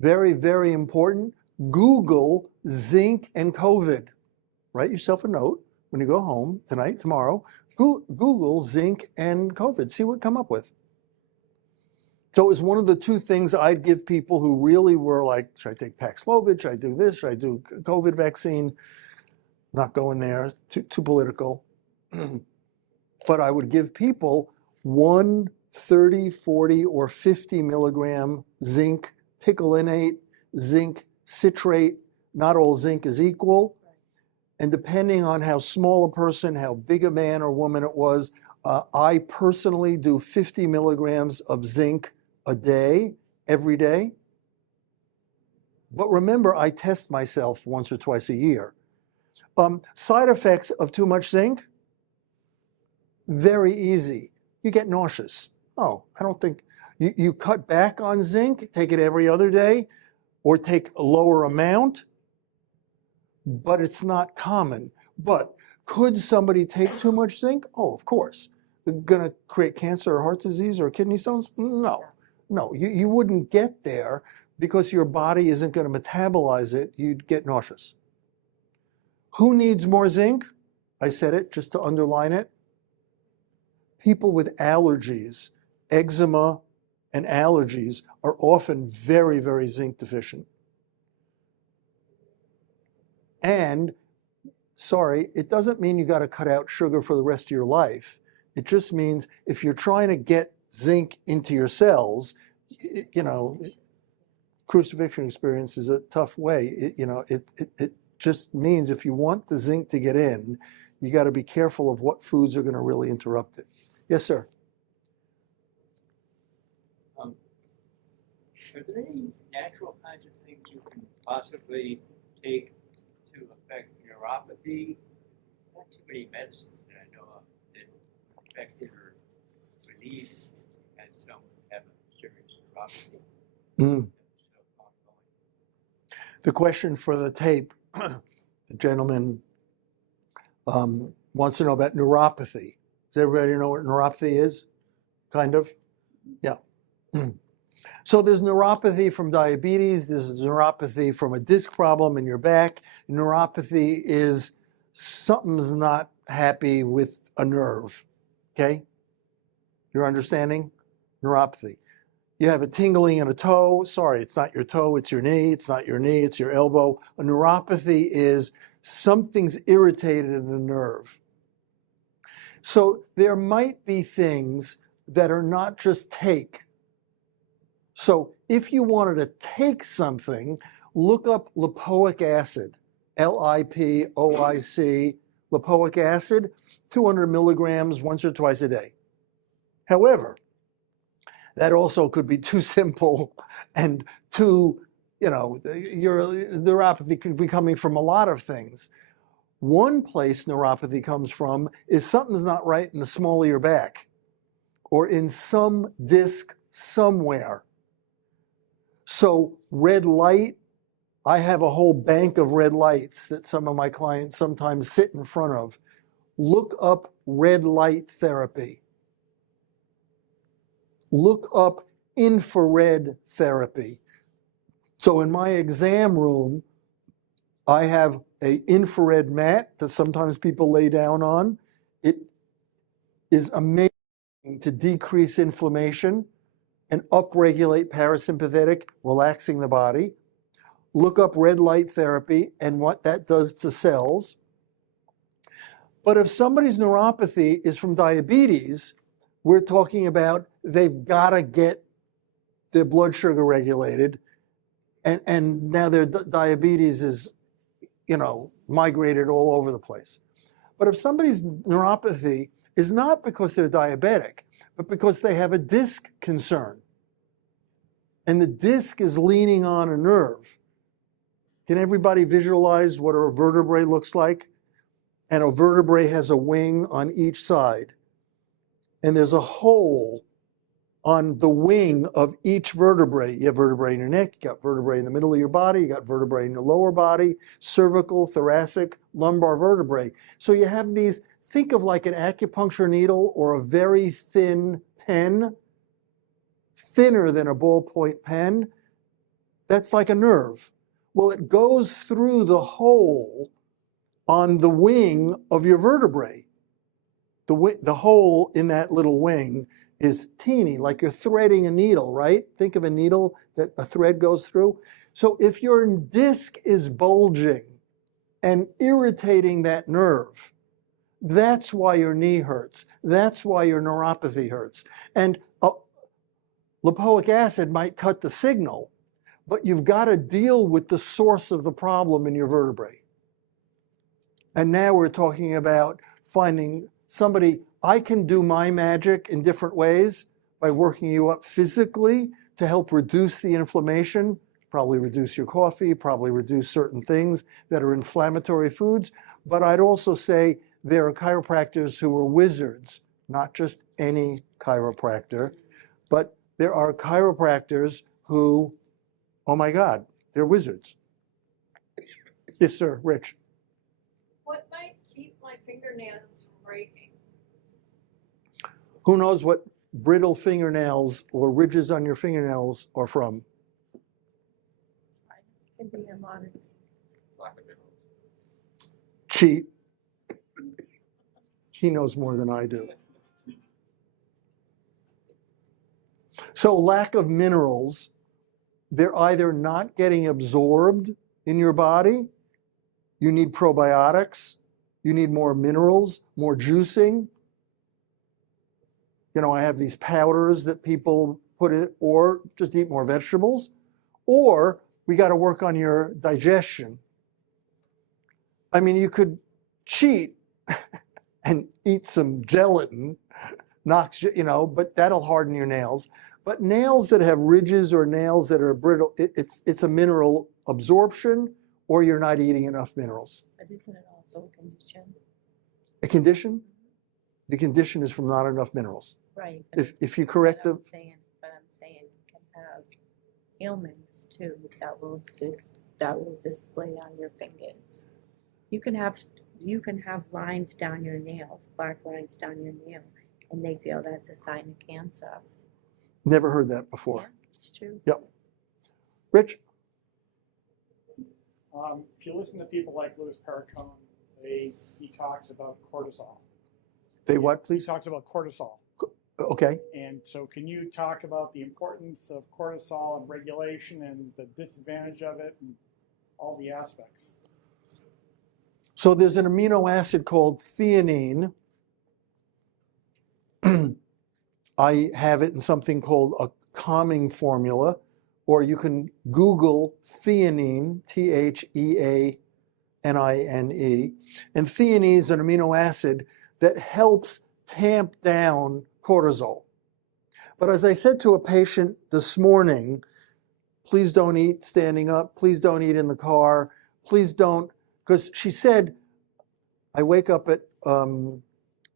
Very, very important. Google zinc and COVID. Write yourself a note when you go home tonight, tomorrow. Google zinc and COVID. See what you come up with. So it was one of the 2 things I'd give people who really were like, should I take Paxlovid? Should I do this? Should I do COVID vaccine? Not going there, too political. But I would give people 1, 30, 40, or 50 milligram zinc picolinate, zinc citrate. Not all zinc is equal. And depending on how small a person, how big a man or woman it was, I personally do 50 milligrams of zinc a day, every day. But remember, I test myself once or twice a year. Side effects of too much zinc? Very easy. You get nauseous. Oh, I don't think, You cut back on zinc, take it every other day, or take a lower amount, but it's not common. But could somebody take too much zinc? Oh, of course. Going to create cancer or heart disease or kidney stones? No, no, you wouldn't get there because your body isn't going to metabolize it. You'd get nauseous. Who needs more zinc? I said it just to underline it. People with allergies, eczema and allergies are often very, very zinc deficient. And sorry, it doesn't mean you got to cut out sugar for the rest of your life. It just means if you're trying to get zinc into your cells, you know, crucifixion experience is a tough way. It just means if you want the zinc to get in, you got to be careful of what foods are going to really interrupt it. Yes, sir. Are there any natural kinds of things you can possibly take to affect neuropathy? Not too many medicines that I know of that affect it or relieve it, and some have a serious neuropathy. The question for the tape, the gentleman wants to know about neuropathy. Does everybody know what neuropathy is? Kind of? Yeah. So there's neuropathy from diabetes. There's neuropathy from a disc problem in your back. Neuropathy is something's not happy with a nerve, okay? You're understanding? Neuropathy. You have a tingling in a toe. Sorry, it's not your toe, it's your knee. It's not your knee, it's your elbow. A neuropathy is something's irritated in the nerve. So there might be things that are not just take. So if you wanted to take something, look up lipoic acid, Lipoic, lipoic acid, 200 milligrams once or twice a day. However, that also could be too simple and too, your neuropathy could be coming from a lot of things. One place neuropathy comes from is something's not right in the small of your back or in some disc somewhere. So red light, I have a whole bank of red lights that some of my clients sometimes sit in front of. Look up red light therapy. Look up infrared therapy. So in my exam room, I have an infrared mat that sometimes people lay down on. It is amazing to decrease inflammation and upregulate parasympathetic, relaxing the body. Look up red light therapy and what that does to cells. But if somebody's neuropathy is from diabetes, we're talking about they've got to get their blood sugar regulated, and now their diabetes is, migrated all over the place. But if somebody's neuropathy is not because they're diabetic, but because they have a disc concern, and the disc is leaning on a nerve. Can everybody visualize what a vertebrae looks like? And a vertebrae has a wing on each side. And there's a hole on the wing of each vertebrae. You have vertebrae in your neck, you got vertebrae in the middle of your body, you got vertebrae in your lower body, cervical, thoracic, lumbar vertebrae. So you have these, think of like an acupuncture needle or a very thin pen, thinner than a ballpoint pen. That's like a nerve. Well, it goes through the hole on the wing of your vertebrae. The hole in that little wing is teeny, like you're threading a needle, right? Think of a needle that a thread goes through. So if your disc is bulging and irritating that nerve, that's why your knee hurts. That's why your neuropathy hurts. And lipoic acid might cut the signal, but you've got to deal with the source of the problem in your vertebrae. And now we're talking about finding somebody. I can do my magic in different ways by working you up physically to help reduce the inflammation, probably reduce your coffee, probably reduce certain things that are inflammatory foods. But I'd also say there are chiropractors who are wizards, not just any chiropractor, but There are chiropractors who, oh my God, they're wizards. Yes, sir, Rich. What might keep my fingernails from breaking? Who knows what brittle fingernails or ridges on your fingernails are from? Could be a lot of Lack of minerals. Cheat. He knows more than I do. So lack of minerals, they're either not getting absorbed in your body, you need probiotics, you need more minerals, more juicing. You know, I have these powders that people put in, or just eat more vegetables, or we got to work on your digestion. I mean, you could cheat and eat some gelatin, knocks, you know, but that'll harden your nails. But nails that have ridges or nails that are brittle, it's a mineral absorption, or you're not eating enough minerals. But isn't it also a condition? A condition? The condition is from not enough minerals. Right. If you correct them, But I'm saying you can have ailments too that will display on your fingers. You can have lines down your nails, black lines down your nail, and they feel that's a sign of cancer. never heard that before. Yeah, it's true. Rich? If you listen to people like Louis Perricone, he talks about cortisol. They what, He please? talks about cortisol. Okay. And so can you talk about the importance of cortisol and regulation and the disadvantage of it and all the aspects? So there's an amino acid called theanine. I have it in something called a calming formula, or you can Google theanine, Theanine. And theanine is an amino acid that helps tamp down cortisol. But as I said to a patient this morning, please don't eat standing up, please don't eat in the car, please don't, because she said, I wake up at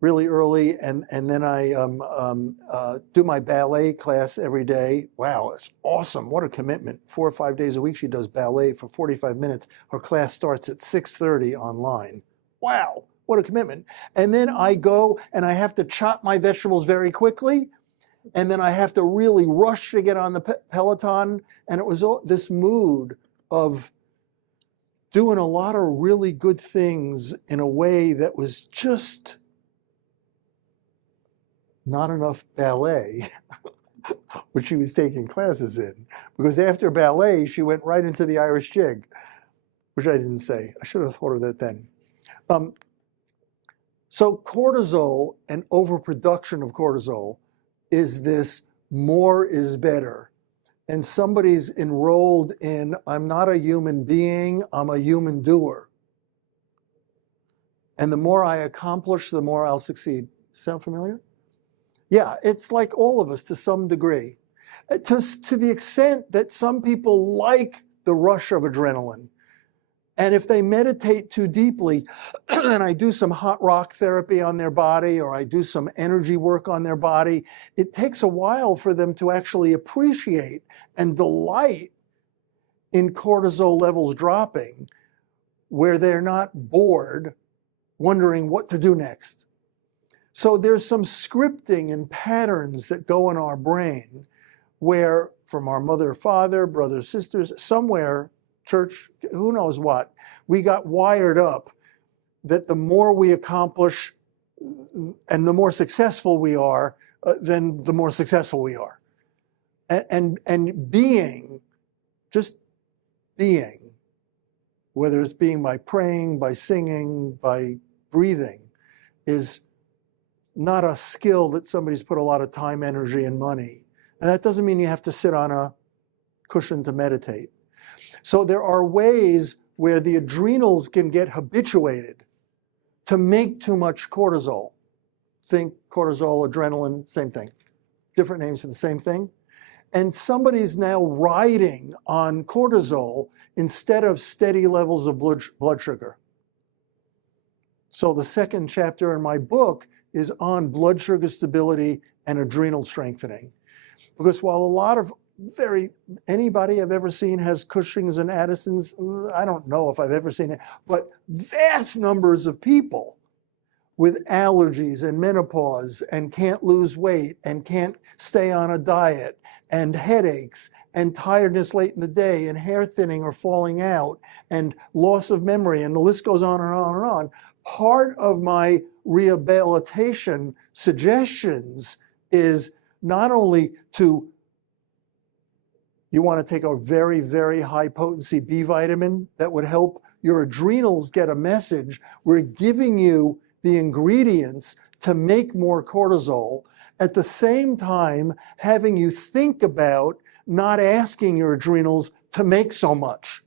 really early and then I do my ballet class every day. Wow, it's awesome. What a commitment. 4 or 5 days a week she does ballet for 45 minutes. Her class starts at 6:30 online. Wow, what a commitment. And then I go and I have to chop my vegetables very quickly. And then I have to really rush to get on the Peloton. And it was this mood of doing a lot of really good things in a way that was just not enough ballet, which she was taking classes in. Because after ballet, she went right into the Irish jig, which I didn't say. I should have thought of that then. So cortisol and overproduction of cortisol is this more is better. And somebody's enrolled in, I'm not a human being, I'm a human doer. And the more I accomplish, the more I'll succeed. Sound familiar? Yeah, it's like all of us to some degree. To the extent that some people like the rush of adrenaline. And if they meditate too deeply, and I do some hot rock therapy on their body, or I do some energy work on their body, it takes a while for them to actually appreciate and delight in cortisol levels dropping, where they're not bored, wondering what to do next. So there's some scripting and patterns that go in our brain where, from our mother, father, brothers, sisters, somewhere, church, who knows what, we got wired up that the more we accomplish and the more successful we are, then the more successful we are. And being, just being, whether it's being by praying, by singing, by breathing, is not a skill that somebody's put a lot of time, energy, and money. And that doesn't mean you have to sit on a cushion to meditate. So there are ways where the adrenals can get habituated to make too much cortisol. Think cortisol, adrenaline, same thing. Different names for the same thing. And somebody's now riding on cortisol instead of steady levels of blood sugar. So the second chapter in my book is on blood sugar stability and adrenal strengthening. Because while a lot of anybody I've ever seen has Cushing's and Addison's, I don't know if I've ever seen it, but vast numbers of people with allergies and menopause and can't lose weight and can't stay on a diet and headaches and tiredness late in the day and hair thinning or falling out and loss of memory, and the list goes on and on and on. Part of my rehabilitation suggestions is not only to, you want to take a very, very high potency B vitamin that would help your adrenals get a message. We're giving you the ingredients to make more cortisol, at the same time having you think about not asking your adrenals to make so much,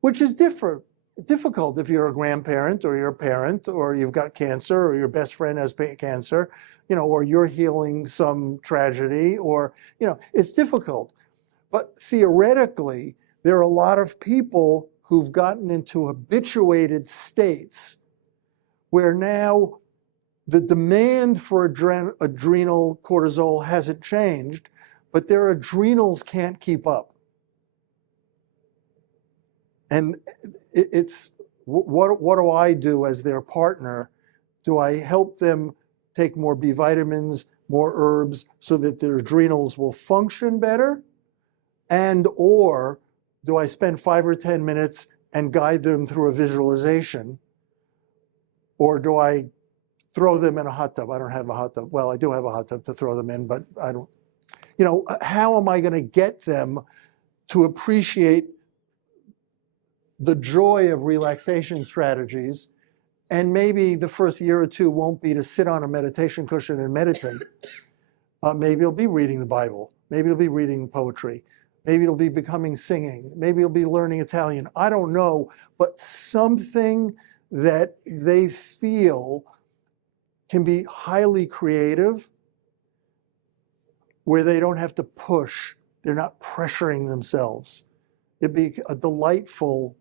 which is difficult if you're a grandparent or you're a parent or you've got cancer or your best friend has cancer, or you're healing some tragedy, or, it's difficult. But theoretically, there are a lot of people who've gotten into habituated states where now the demand for adrenal cortisol hasn't changed, but their adrenals can't keep up. And it's, what do I do as their partner? Do I help them take more B vitamins, more herbs, so that their adrenals will function better? And or do I spend 5 or 10 minutes and guide them through a visualization? Or do I throw them in a hot tub? I don't have a hot tub. Well, I do have a hot tub to throw them in, but I don't, how am I going to get them to appreciate the joy of relaxation strategies? And maybe the first year or two won't be to sit on a meditation cushion and meditate. Maybe it'll be reading the Bible. Maybe it'll be reading poetry. Maybe it'll be becoming singing. Maybe it'll be learning Italian. I don't know, but something that they feel can be highly creative, where they don't have to push. They're not pressuring themselves. It'd be a delightful,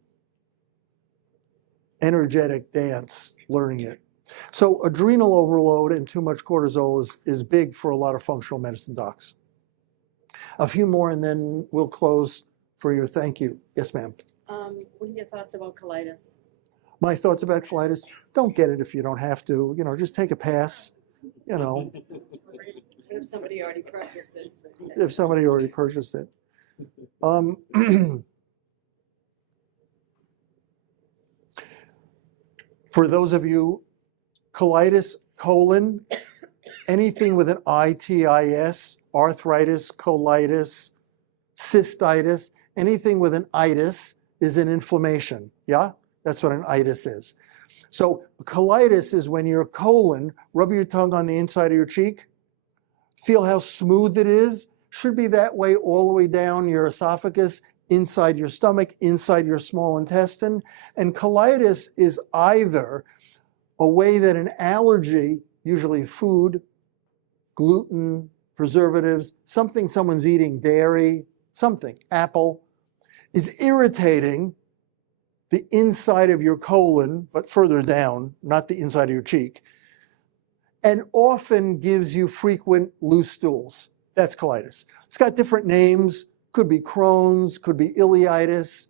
energetic dance learning it. So adrenal overload and too much cortisol is big for a lot of functional medicine docs. A few more and then we'll close for your thank you. Yes, ma'am. What are your thoughts about colitis? My thoughts about colitis: don't get it if you don't have to. Just take a pass. If somebody already purchased it. If somebody already purchased it. For those of you, colitis, colon, anything with an itis, arthritis, colitis, cystitis, anything with an itis is an inflammation. Yeah, that's what an itis is. So colitis is when your colon, rub your tongue on the inside of your cheek, feel how smooth it is. Should be that way all the way down your esophagus, inside your stomach, inside your small intestine. And colitis is either a way that an allergy, usually food, gluten, preservatives, something someone's eating, dairy, something, apple, is irritating the inside of your colon, but further down, not the inside of your cheek, and often gives you frequent loose stools. That's colitis. It's got different names. Could be Crohn's, could be ileitis,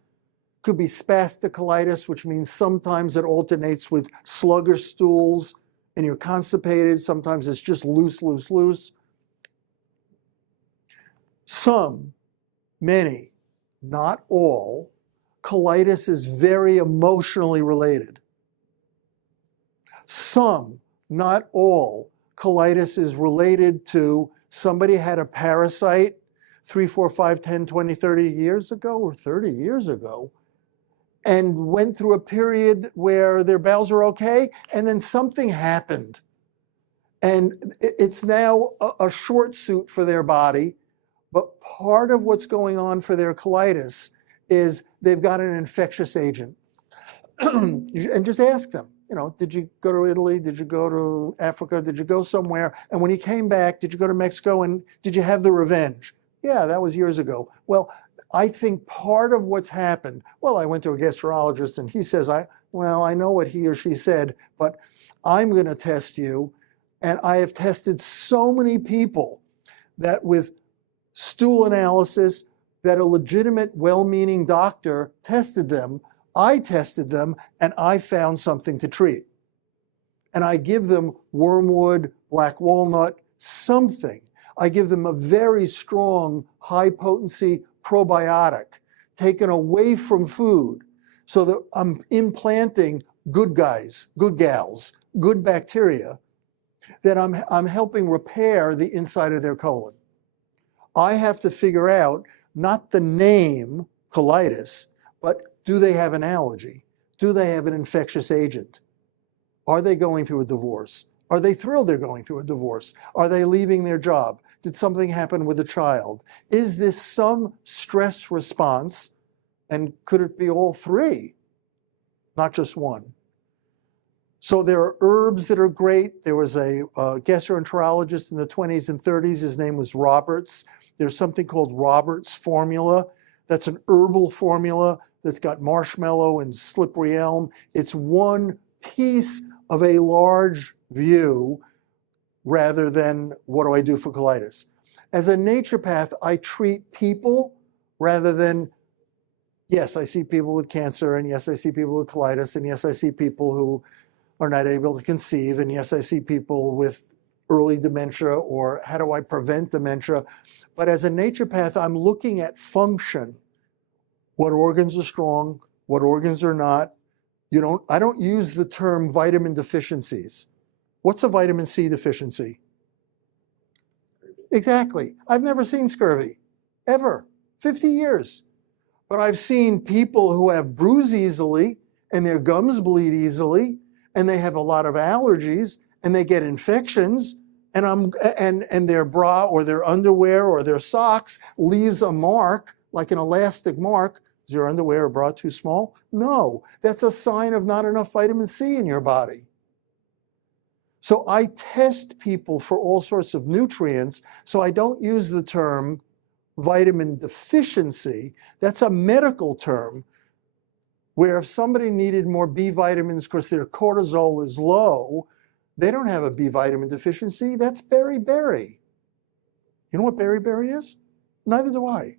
could be spastic colitis, which means sometimes it alternates with sluggish stools and you're constipated. Sometimes it's just loose, loose, loose. Some, many, not all, colitis is very emotionally related. Some, not all, colitis is related to somebody had a parasite 3, 4, 5, 10, 20, 30 years ago, or 30 years ago, and went through a period where their bowels are okay, and then something happened. And it's now a short suit for their body, but part of what's going on for their colitis is they've got an infectious agent. And just ask them, did you go to Italy? Did you go to Africa? Did you go somewhere? And when you came back, did you go to Mexico? And did you have the revenge? Yeah, that was years ago. Well, I think part of what's happened, I went to a gastrologist and he says, I know what he or she said, but I'm going to test you. And I have tested so many people that with stool analysis, that a legitimate, well-meaning doctor tested them, I tested them, and I found something to treat. And I give them wormwood, black walnut, something. I give them a very strong, high-potency probiotic taken away from food so that I'm implanting good guys, good gals, good bacteria that I'm helping repair the inside of their colon. I have to figure out not the name colitis, but do they have an allergy? Do they have an infectious agent? Are they going through a divorce? Are they thrilled they're going through a divorce? Are they leaving their job? Did something happen with a child? Is this some stress response? And could it be all three, not just one? So there are herbs that are great. There was a gastroenterologist in the 20s and 30s. His name was Roberts. There's something called Roberts formula. That's an herbal formula that's got marshmallow and slippery elm. It's one piece of a large view rather than what do I do for colitis. As a naturopath, I treat people rather than, yes, I see people with cancer, and yes, I see people with colitis, and yes, I see people who are not able to conceive, and yes, I see people with early dementia, or how do I prevent dementia? But as a naturopath, I'm looking at function. What organs are strong, what organs are not. I don't use the term vitamin deficiencies. What's a vitamin C deficiency? Exactly. I've never seen scurvy, ever, 50 years. But I've seen people who have bruise easily, and their gums bleed easily, and they have a lot of allergies, and they get infections, and their bra or their underwear or their socks leaves a mark, like an elastic mark. Is your underwear or bra too small? No, that's a sign of not enough vitamin C in your body. So I test people for all sorts of nutrients, so I don't use the term vitamin deficiency. That's a medical term, where if somebody needed more B vitamins because their cortisol is low, they don't have a B vitamin deficiency. That's beriberi. You know what beriberi is? Neither do I.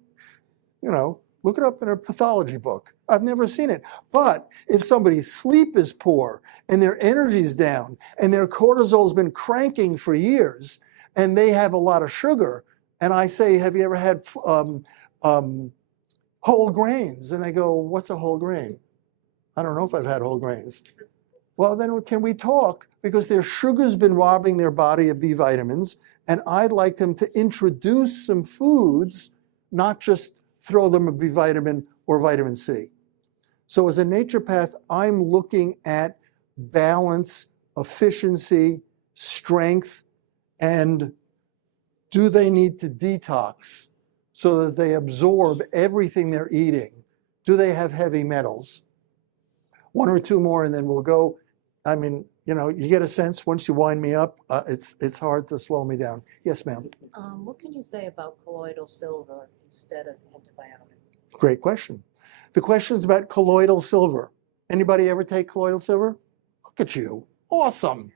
Look it up in a pathology book. I've never seen it. But if somebody's sleep is poor and their energy's down and their cortisol's been cranking for years and they have a lot of sugar, and I say, have you ever had whole grains? And they go, what's a whole grain? I don't know if I've had whole grains. Well, then can we talk? Because their sugar's been robbing their body of B vitamins, and I'd like them to introduce some foods, not just throw them a B vitamin or vitamin C. So as a naturopath, I'm looking at balance, efficiency, strength, and do they need to detox so that they absorb everything they're eating? Do they have heavy metals? One or two more and then we'll go. I mean, you get a sense once you wind me up, it's hard to slow me down. Yes, ma'am. What can you say about colloidal silver instead of antibiotic? Great question. The question is about colloidal silver. Anybody ever take colloidal silver? Look at you. Awesome.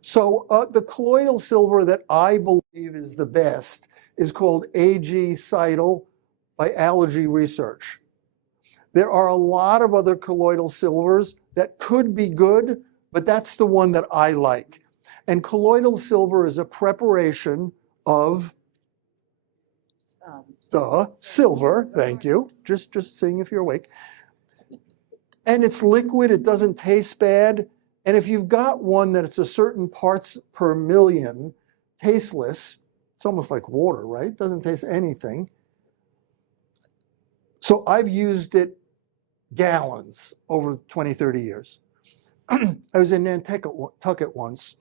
So the colloidal silver that I believe is the best is called AG-Cytal by Allergy Research. There are a lot of other colloidal silvers that could be good, but that's the one that I like. And colloidal silver is a preparation of the silver, thank you, just seeing if you're awake. And it's liquid, it doesn't taste bad. And if you've got one that it's a certain parts per million, tasteless, it's almost like water, right? Doesn't taste anything. So I've used it gallons over 20, 30 years. I was in Nantucket once,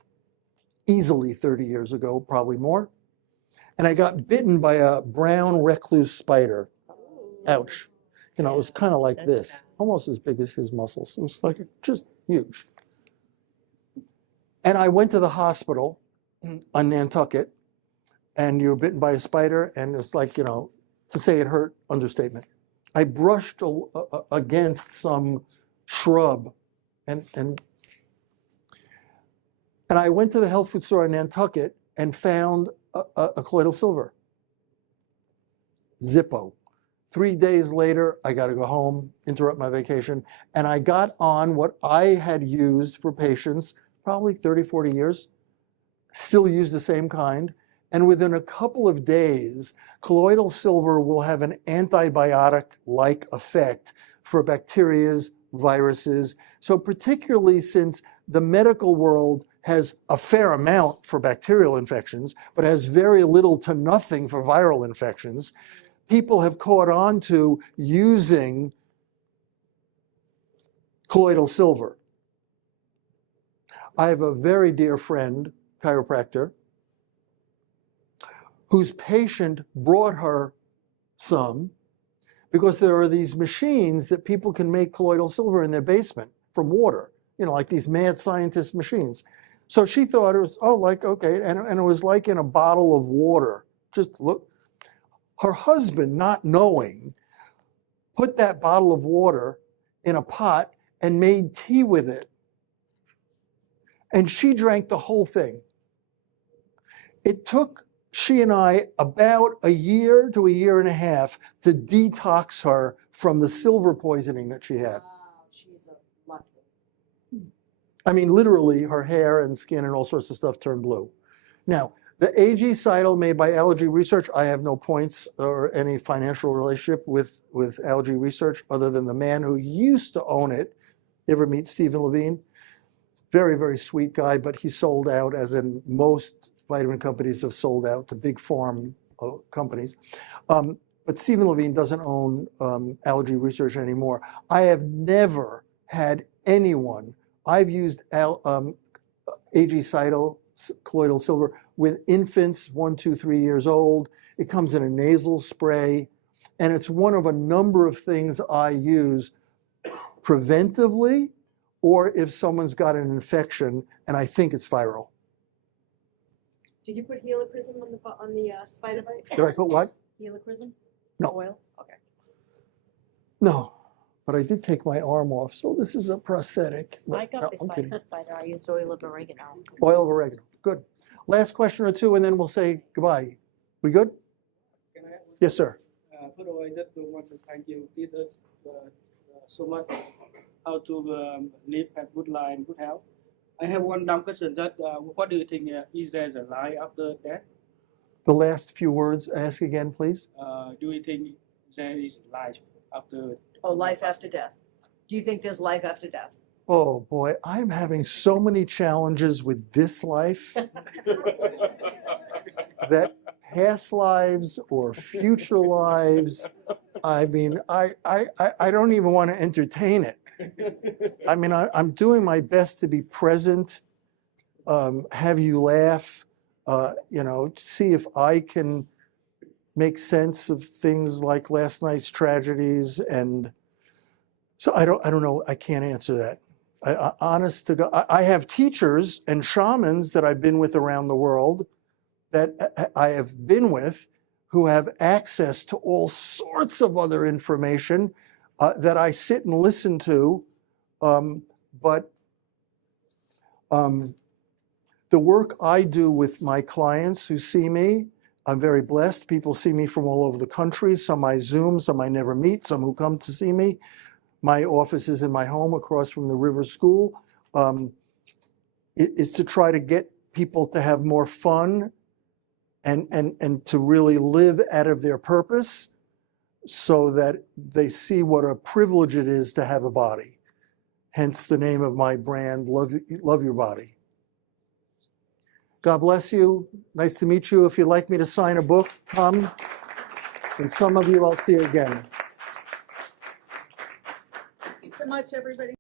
easily 30 years ago, probably more. And I got bitten by a brown recluse spider. Ouch. It was kind of like this, almost as big as his muscles. It was like just huge. And I went to the hospital on Nantucket, and you were bitten by a spider, and it's like, to say it hurt, understatement. I brushed against some shrub, and I went to the health food store in Nantucket and found a colloidal silver. Zippo. 3 days later, I got to go home, interrupt my vacation, and I got on what I had used for patients probably 30, 40 years, still use the same kind, and within a couple of days, colloidal silver will have an antibiotic-like effect for bacterias, viruses. So particularly since the medical world has a fair amount for bacterial infections, but has very little to nothing for viral infections, people have caught on to using colloidal silver. I have a very dear friend, chiropractor, whose patient brought her some because there are these machines that people can make colloidal silver in their basement from water, you know, like these mad scientist machines. So she thought it was, oh, like, okay, and it was like in a bottle of water. Just look. Her husband, not knowing, put that bottle of water in a pot and made tea with it. And she drank the whole thing. It took she and I about a year to a year and a half to detox her from the silver poisoning that she had. Wow, she's a lucky. I mean, literally, her hair and skin and all sorts of stuff turned blue. Now, the AG Cytal made by Allergy Research, I have no points or any financial relationship with Allergy Research other than the man who used to own it. Ever meet Stephen Levine? Very, very sweet guy, but he sold out, as in most vitamin companies have sold out to big farm companies. But Stephen Levine doesn't own Allergy Research anymore. I have never had anyone, I've used AG Cytal colloidal silver with infants 1, 2, 3 years old. It comes in a nasal spray, and it's one of a number of things I use preventively, or if someone's got an infection and I think it's viral. Did you put helichrysum on the spider bite? Did I put what? Helichrysum? No. Oil? Okay. No, but I did take my arm off, so this is a prosthetic. I But, got no, bit I'm by kidding. a spider. I used oil of oregano. Oil of oregano, good. Last question or two, and then we'll say goodbye. We good? Can I? Yes, sir. First of all, I just want to thank you. Teach us so much how to live at good life and good health. I have one dumb question. That what do you think? Is there a life after death? The last few words, ask again, please. Do you think there is life after? Oh, life after death. Do you think there's life after death? Oh boy, I'm having so many challenges with this life that past lives or future lives, I mean, I don't even want to entertain it. I mean, I'm doing my best to be present, have you laugh, you know, see if I can make sense of things like last night's tragedies. And so I don't know, I can't answer that. Honest to God, I have teachers and shamans that I've been with around the world that I have been with who have access to all sorts of other information that I sit and listen to. But the work I do with my clients who see me, I'm very blessed. People see me from all over the country. Some I Zoom, some I never meet, some who come to see me. My office is in my home across from the River School. Is to try to get people to have more fun and to really live out of their purpose so that they see what a privilege it is to have a body. Hence the name of my brand, Love Your Body. God bless you. Nice to meet you. If you'd like me to sign a book, come. And some of you I'll see again. Thank you so much, everybody.